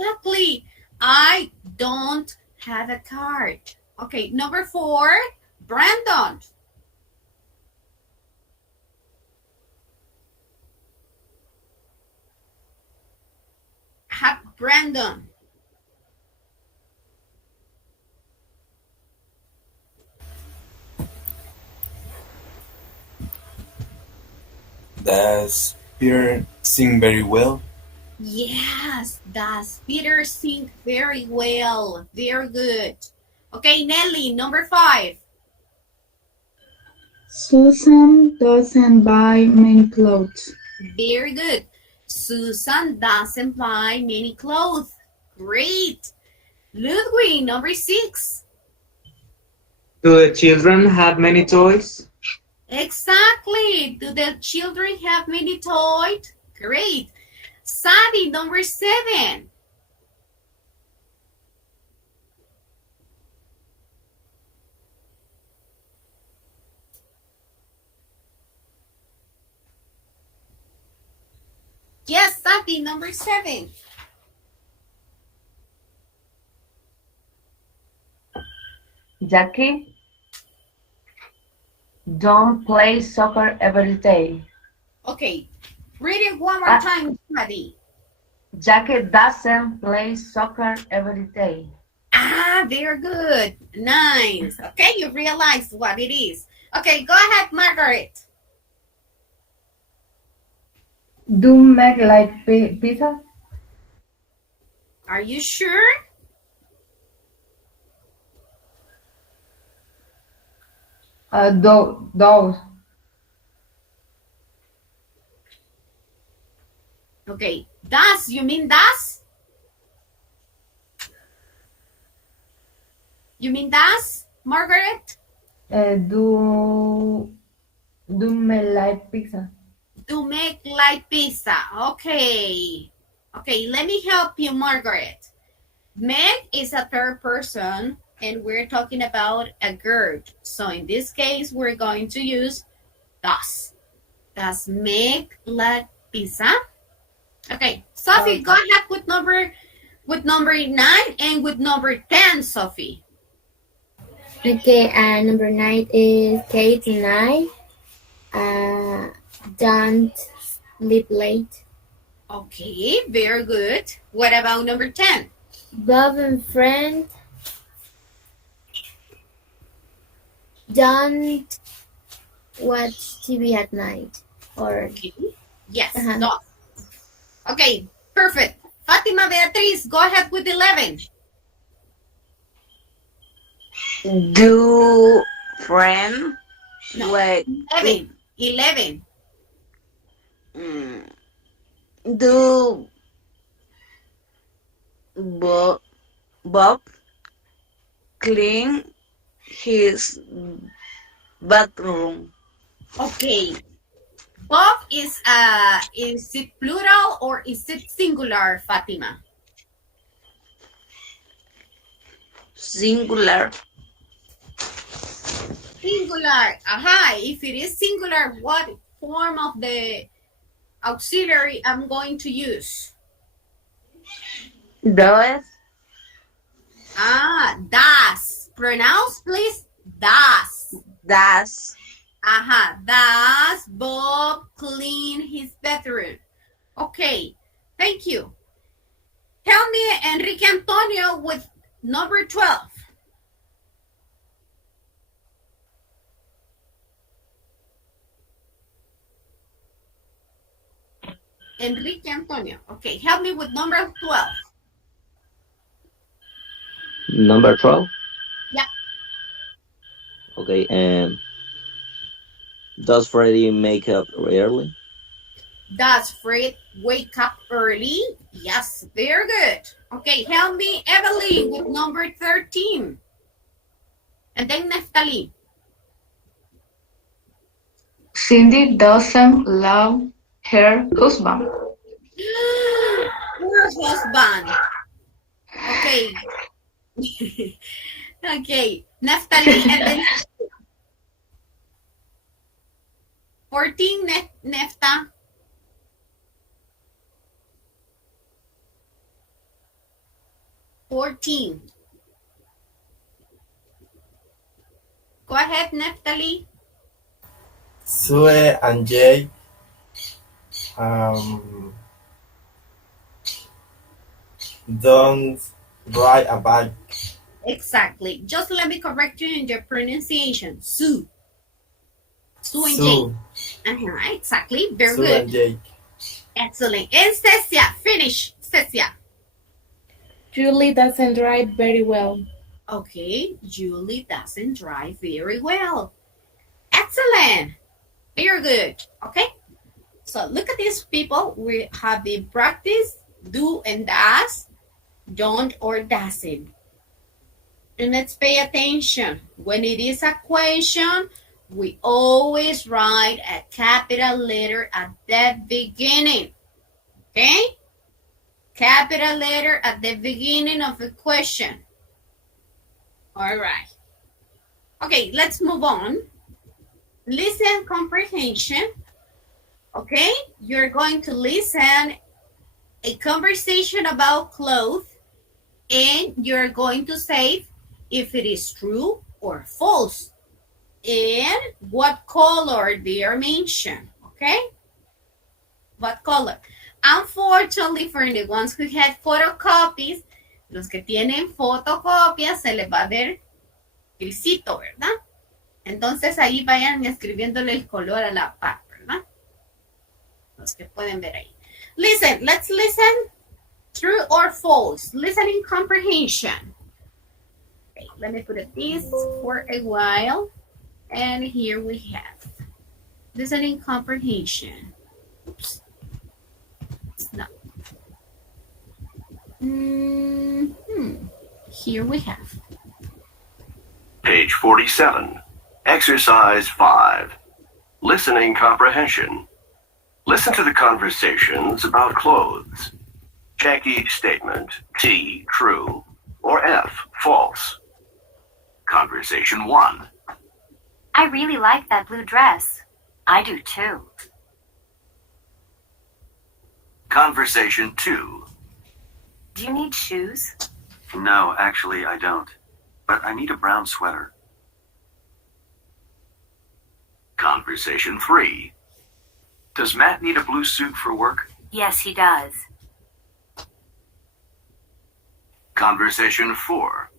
Exactly. I don't have a card. Okay, number 4, Brandon. Brandon. Does Peter sing very well? Yes, does Peter sing very well. Very good. Okay, Nelly, number 5. Susan doesn't buy many clothes. Very good. Susan doesn't buy many clothes. Great. Ludwig, number 6. Do the children have many toys? Exactly. Do the children have many toys? Great. Sadie, number 7. Yes, Sadie, number 7. Jackie don't play soccer every day. Okay, read it one more time, Sadie. Jackie doesn't play soccer every day. Ah, very good. Nice. Okay, you realize what it is. Okay, go ahead, Margaret. Do make like pizza? Are you sure? Those. Okay, does, you mean does? You mean does, Margaret? Do make like pizza? To make like pizza. Okay. Okay, let me help you, Margaret. Meg is a third person, and we're talking about a girl. So in this case, we're going to use does. Does Meg like pizza? Okay, Sophie, go ahead with number 9 and with number 10, Sophie. Okay, number 9 is Kate and I don't sleep late. Okay, very good. What about number 10? Bob and friend don't watch TV at night. Or okay. Yes, no. Okay, perfect. Fatima Beatriz, go ahead with 11. Do friend no. wait 11. Do Bob clean his bathroom? Okay. Bob is it plural or is it singular, Fatima? Singular. Singular. Aha. If it is singular, what form of the auxiliary I'm going to use? Does. Does. Pronounce, please. Does. Does. Aha. Does Bob clean his bathroom? Okay. Thank you. Tell me, Enrique Antonio, with number 12. Enrique Antonio. Okay, help me with number 12. Number 12? Yeah. Okay, does Freddy make up early? Does Fred wake up early? Yes, very good. Okay, help me, Evelyn, with number 13. And then Neftali. Cindy doesn't love her husband. Her husband. Okay. Okay, Neftali, and then 14, Nefta. 14. Go ahead, Neftali. Sue and Jay um, don't ride a bike. Exactly. Just let me correct you in your pronunciation. Sue. Sue and Sue. Jake. Exactly. Very Sue good. and Jake. Excellent. And Cecia, finish. Cecia. Julie doesn't drive very well. Okay, Julie doesn't drive very well. Excellent. Very good. Okay. So look at these people. We have been practice, do and does, don't or doesn't. And let's pay attention. When it is a question, we always write a capital letter at the beginning. Okay? Capital letter at the beginning of a question. All right. Okay, let's move on. Listen comprehension. Okay, you're going to listen a conversation about clothes and you're going to say if it is true or false and what color they are mentioned. Okay, what color? Unfortunately, for the ones who had photocopies, los que tienen fotocopias se les va a ver grisito, ¿verdad? Entonces ahí vayan escribiéndole el color a la par, ¿verdad? Los que pueden ver ahí. Listen, let's listen. True or false? Listening comprehension. Okay, let me put this for a while. And here we have listening comprehension. Oops. No. Here we have. Page 47. Exercise 5. Listening comprehension. Listen to the conversations about clothes. Check each statement. T, true, or F, false. Conversation 1. I really like that blue dress. I do too. Conversation 2. Do you need shoes? No, actually, I don't. But I need a brown sweater. Conversation 3. Does Matt need a blue suit for work? Yes, he does. Conversation 4.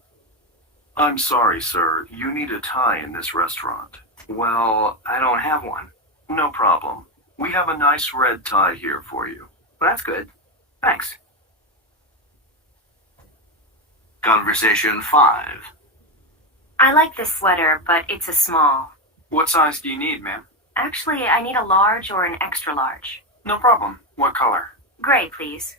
I'm sorry, sir. You need a tie in this restaurant. Well, I don't have one. No problem. We have a nice red tie here for you. That's good. Thanks. Conversation 5. I like this sweater, but it's a small. What size do you need, ma'am? Actually, I need a large or an extra large. No problem. What color? Gray, please.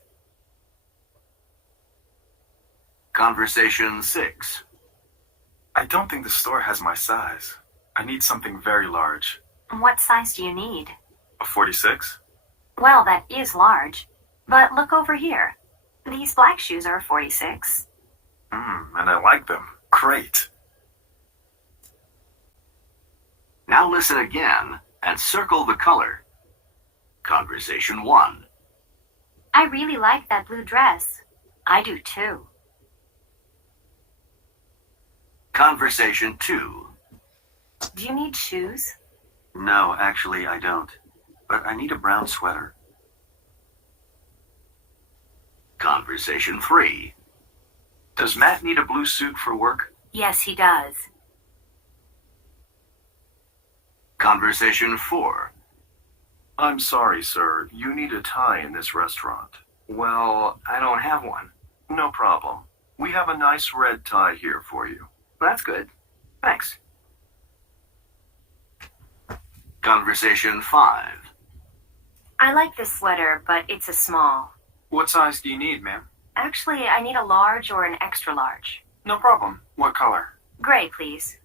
Conversation 6. I don't think the store has my size. I need something very large. What size do you need? A 46? Well, that is large. But look over here. These black shoes are a 46. And I like them. Great. Now listen again and circle the color. Conversation 1. I really like that blue dress. I do too. Conversation 2. Do you need shoes? No, actually, I don't. But I need a brown sweater. Conversation 3. Does Matt need a blue suit for work? Yes, he does. Conversation 4. I'm sorry, sir. You need a tie in this restaurant. Well, I don't have one. No problem. We have a nice red tie here for you. That's good. Thanks. Conversation 5. I like this sweater, but it's a small. What size do you need, ma'am? Actually, I need a large or an extra large. No problem. What color? Gray, please.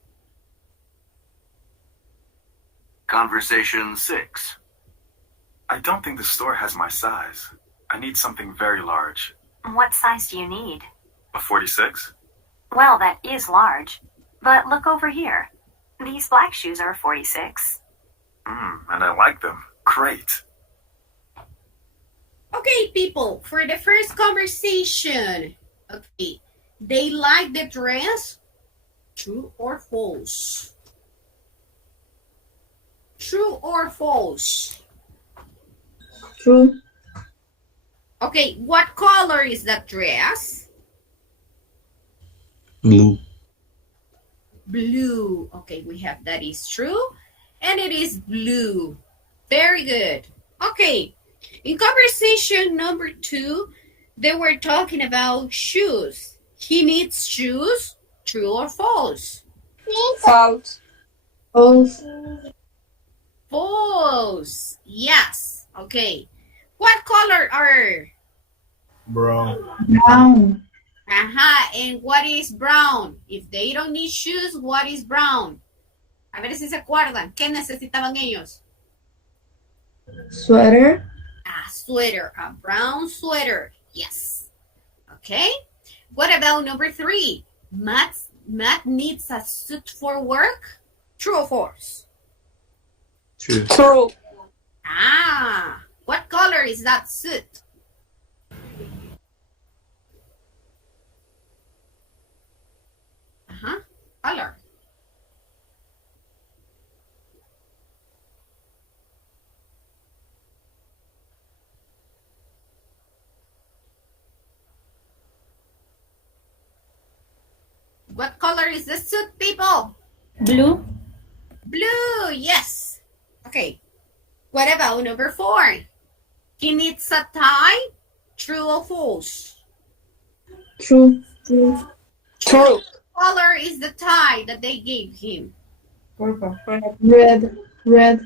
Conversation 6. I don't think the store has my size. I need something very large. What size do you need? A 46? Well, that is large. But look over here. These black shoes are a 46. And I like them. Great. Okay, people, for the first conversation. Okay, They like the dress. True or false? True or false? True. Okay, what color is that dress? Blue. Blue. Okay, we have that is true. And it is blue. Very good. Okay, in conversation number 2, they were talking about shoes. He needs shoes. True or false? False. False. False. Yes. Okay. What color are? Brown. Brown. And what is brown? If they don't need shoes, what is brown? A ver si se acuerdan. ¿Qué necesitaban ellos? Sweater. A sweater. A brown sweater. Yes. Okay. What about number 3? Matt needs a suit for work. True or false? True. True. What color is that suit? Color. What color is the suit, people? Blue. Blue, yes. Okay. What about number 4? He needs a tie. True or false? True. True. True. What color is the tie that they gave him? Purple. Red. Red.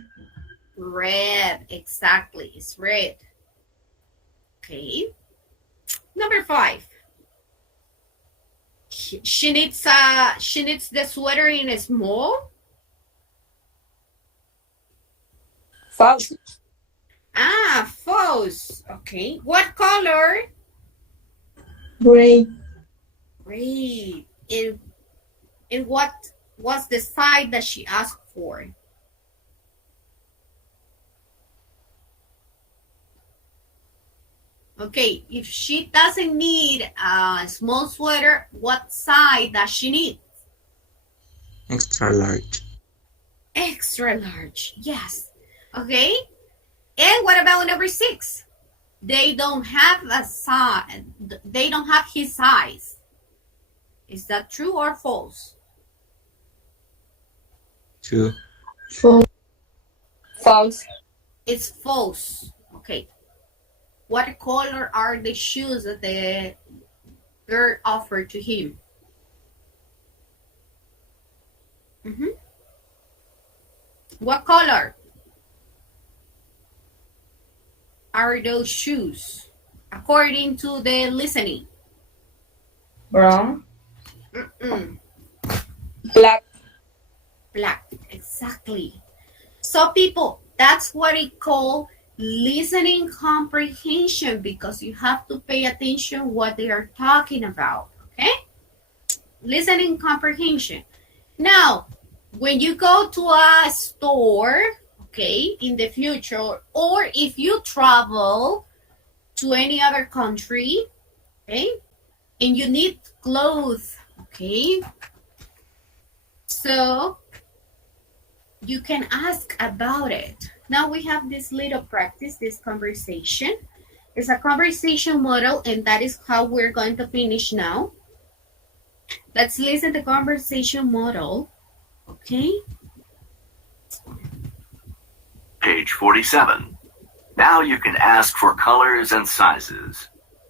Red, exactly. It's red. Okay. Number 5. She needs the sweater in a small. False. False. Okay. What color? Gray. Gray. And what was the size that she asked for? Okay, if she doesn't need a small sweater, what size does she need? Extra large. Extra large, yes. Okay, and what about number 6? They don't have a size. They don't have his size. Is that true or false? True. False. False. It's false. Okay. What color are the shoes that the girl offered to him? What color are those shoes according to the listening? Brown. Black. Black, exactly. So people, that's what it called listening comprehension, because you have to pay attention what they are talking about. Okay, listening comprehension. Now, when you go to a store, okay, in the future, or if you travel to any other country, okay, and you need clothes, okay, so you can ask about it. Now we have this little practice, this conversation. It's a conversation model, and that is how we're going to finish now. Let's listen to the conversation model. Okay. Page 47. Now you can ask for colors and sizes.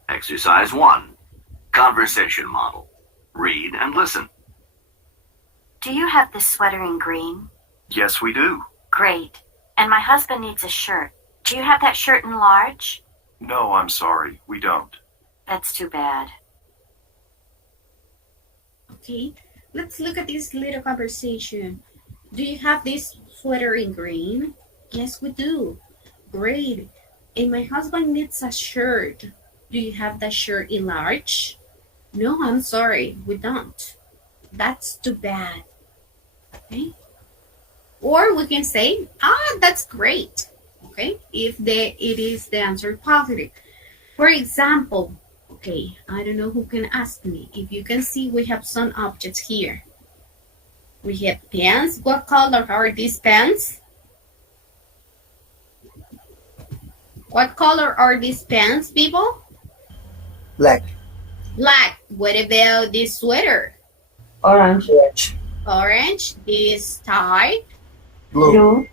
Exercise 1. Conversation model. Read and listen. Do you have this sweater in green? Yes, we do. Great. And my husband needs a shirt. Do you have that shirt in large? No, I'm sorry. We don't. That's too bad. Okay, let's look at this little conversation. Do you have this sweater in green? Yes, we do. Great. And my husband needs a shirt. Do you have that shirt in large? No, I'm sorry. We don't. That's too bad. Okay. Or we can say, that's great. Okay, if it is the answer positive. For example, Okay, I don't know who can ask me. If you can see, we have some objects here. We have pens. What color are these pens? What color are these pens, people? Black. Black. What about this sweater? Orange. Orange. This tie? Blue.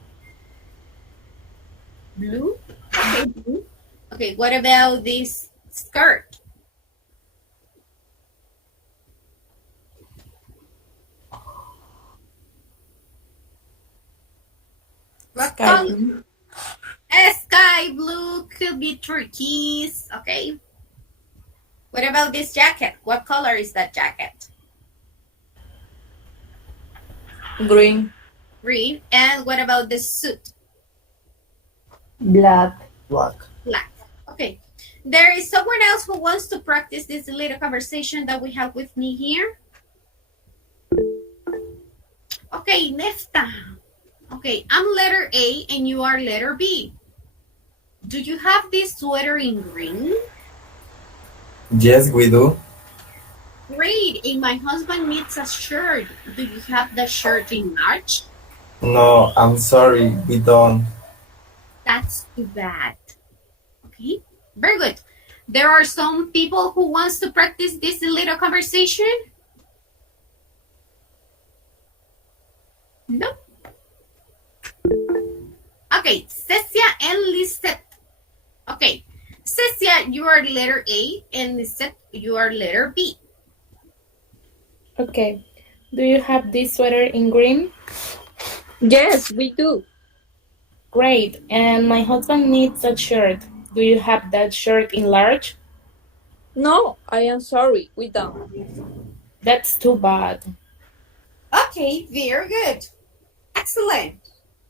Blue. Okay, blue. Okay, what about this skirt? What color? Sky blue, could be turquoise. Okay. What about this jacket? What color is that jacket? Green. Green. And what about this suit? Black. Black. Black. Okay. There is someone else who wants to practice this little conversation that we have with me here. Okay, Nefta. Okay, I'm letter A and you are letter B. Do you have this sweater in green? Yes, we do. Great. And my husband needs a shirt. Do you have the shirt in large? No, I'm sorry, we don't. That's too bad. Okay, very good. There are some people who wants to practice this little conversation. No. Okay, Cecia and Lisette. Okay, Cecia, you are letter A, and Lisette, you are letter B. Okay. Do you have this sweater in green? Yes, we do. Great. And my husband needs a shirt. Do you have that shirt in large? No, I am sorry, we don't. That's too bad. Okay, very good. Excellent.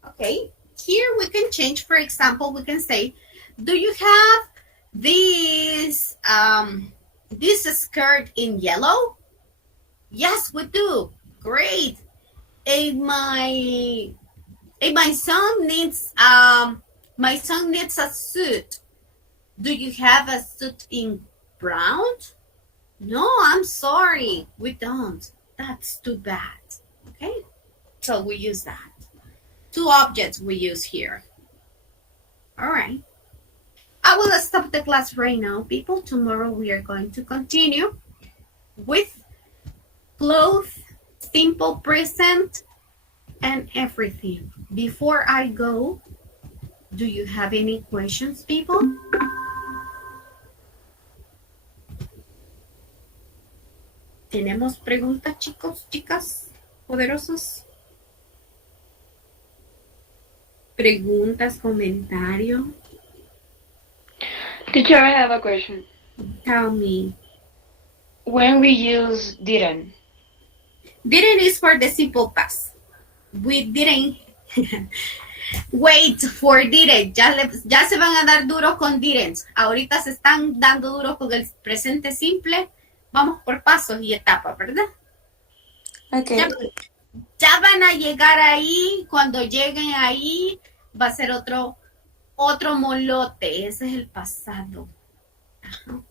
Okay, here we can change. For example, we can say, do you have this skirt in yellow? Yes, we do. Great. And my son needs a suit. Do you have a suit in brown? No, I'm sorry, we don't. That's too bad. Okay, so we use that. Two objects we use here. All right. I will stop the class right now, people. Tomorrow we are going to continue with clothes, simple present, and everything. Before I go, do you have any questions, people? ¿Tenemos preguntas, chicos, chicas, poderosos? Preguntas, comentario. Teacher, I have a question. Tell me. When we use didn't? Didn't is for the simple past. We didn't wait for didn't. Ya se van a dar duro con didn't. Ahorita se están dando duro con el presente simple. Vamos por pasos y etapas, ¿verdad? Okay. Ya van a llegar ahí. Cuando lleguen ahí, va a ser otro molote. Ese es el pasado. Ajá.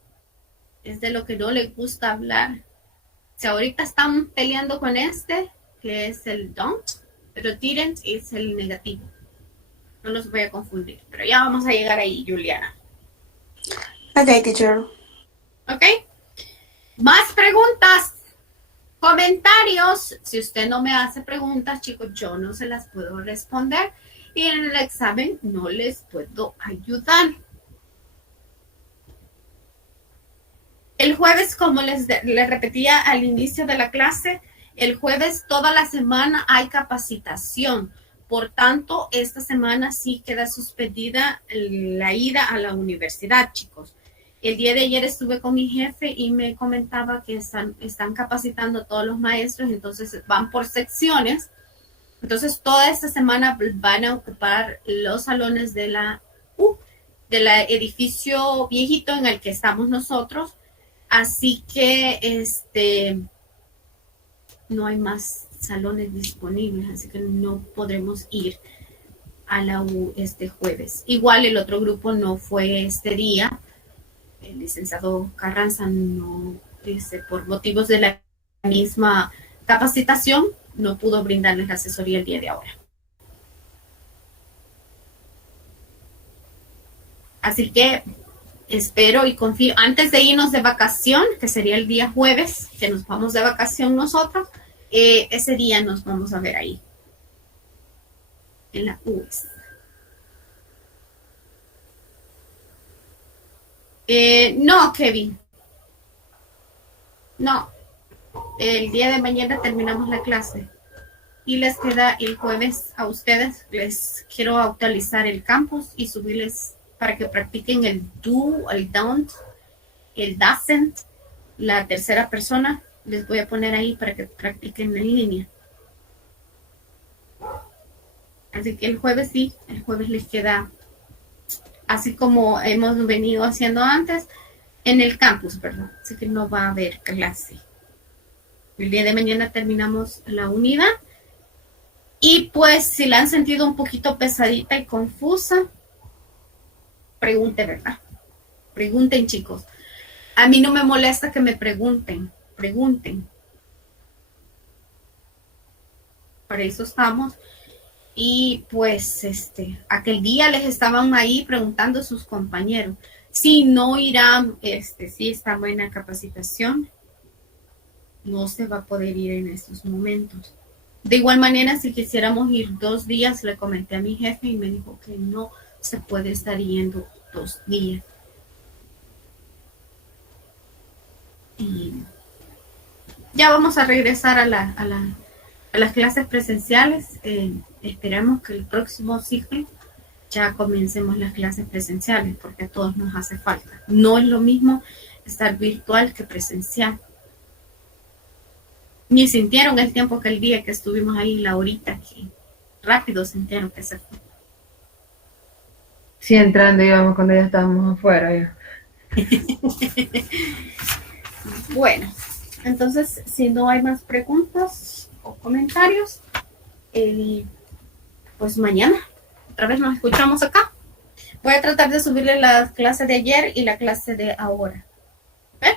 Es de lo que no les gusta hablar. Si ahorita están peleando con que es el don't, pero didn't es el negativo. No los voy a confundir, pero ya vamos a llegar ahí, Juliana. Okay, teacher. ¿Ok? Más preguntas, comentarios. Si usted no me hace preguntas, chicos, yo no se las puedo responder. Y en el examen no les puedo ayudar. El jueves, como les repetía al inicio de la clase, el jueves toda la semana hay capacitación. Por tanto, esta semana sí queda suspendida la ida a la universidad, chicos. El día de ayer estuve con mi jefe y me comentaba que están capacitando a todos los maestros, entonces van por secciones. Entonces, toda esta semana van a ocupar los salones del edificio viejito en el que estamos nosotros. Así que no hay más salones disponibles, así que no podremos ir a la U este jueves. Igual el otro grupo no fue este día, el licenciado Carranza no, por motivos de la misma capacitación, no pudo brindarles la asesoría el día de ahora. Así que espero y confío, antes de irnos de vacación, que sería el día jueves, que nos vamos de vacación nosotros, ese día nos vamos a ver ahí, en la US. No, Kevin. No. El día de mañana terminamos la clase. Y les queda el jueves a ustedes. Les quiero actualizar el campus y subirles para que practiquen el do, el don't, el doesn't, la tercera persona. Les voy a poner ahí para que practiquen en línea. Así que el jueves sí, el jueves les queda así como hemos venido haciendo antes en el campus, ¿verdad? Así que no va a haber clase. El día de mañana terminamos la unidad. Y pues si la han sentido un poquito pesadita y confusa, pregunten, ¿verdad? Pregunten, chicos. A mí no me molesta que me pregunten. Para eso estamos. Y pues aquel día les estaban ahí preguntando a sus compañeros si no irán, si está buena capacitación, no se va a poder ir en estos momentos. De igual manera, si quisiéramos ir 2 días, le comenté a mi jefe y me dijo que no se puede estar yendo 2 días. Y ya vamos a regresar a las clases presenciales. Esperamos que el próximo ciclo ya comencemos las clases presenciales, porque a todos nos hace falta. No es lo mismo estar virtual que presencial. Ni sintieron el tiempo que el día que estuvimos ahí, la horita, que rápido sintieron que se fue. Sí, entrando íbamos cuando ya estábamos afuera. Ya. Bueno, entonces, si no hay más preguntas o comentarios, pues mañana otra vez nos escuchamos acá. Voy a tratar de subirle la clase de ayer y la clase de ahora.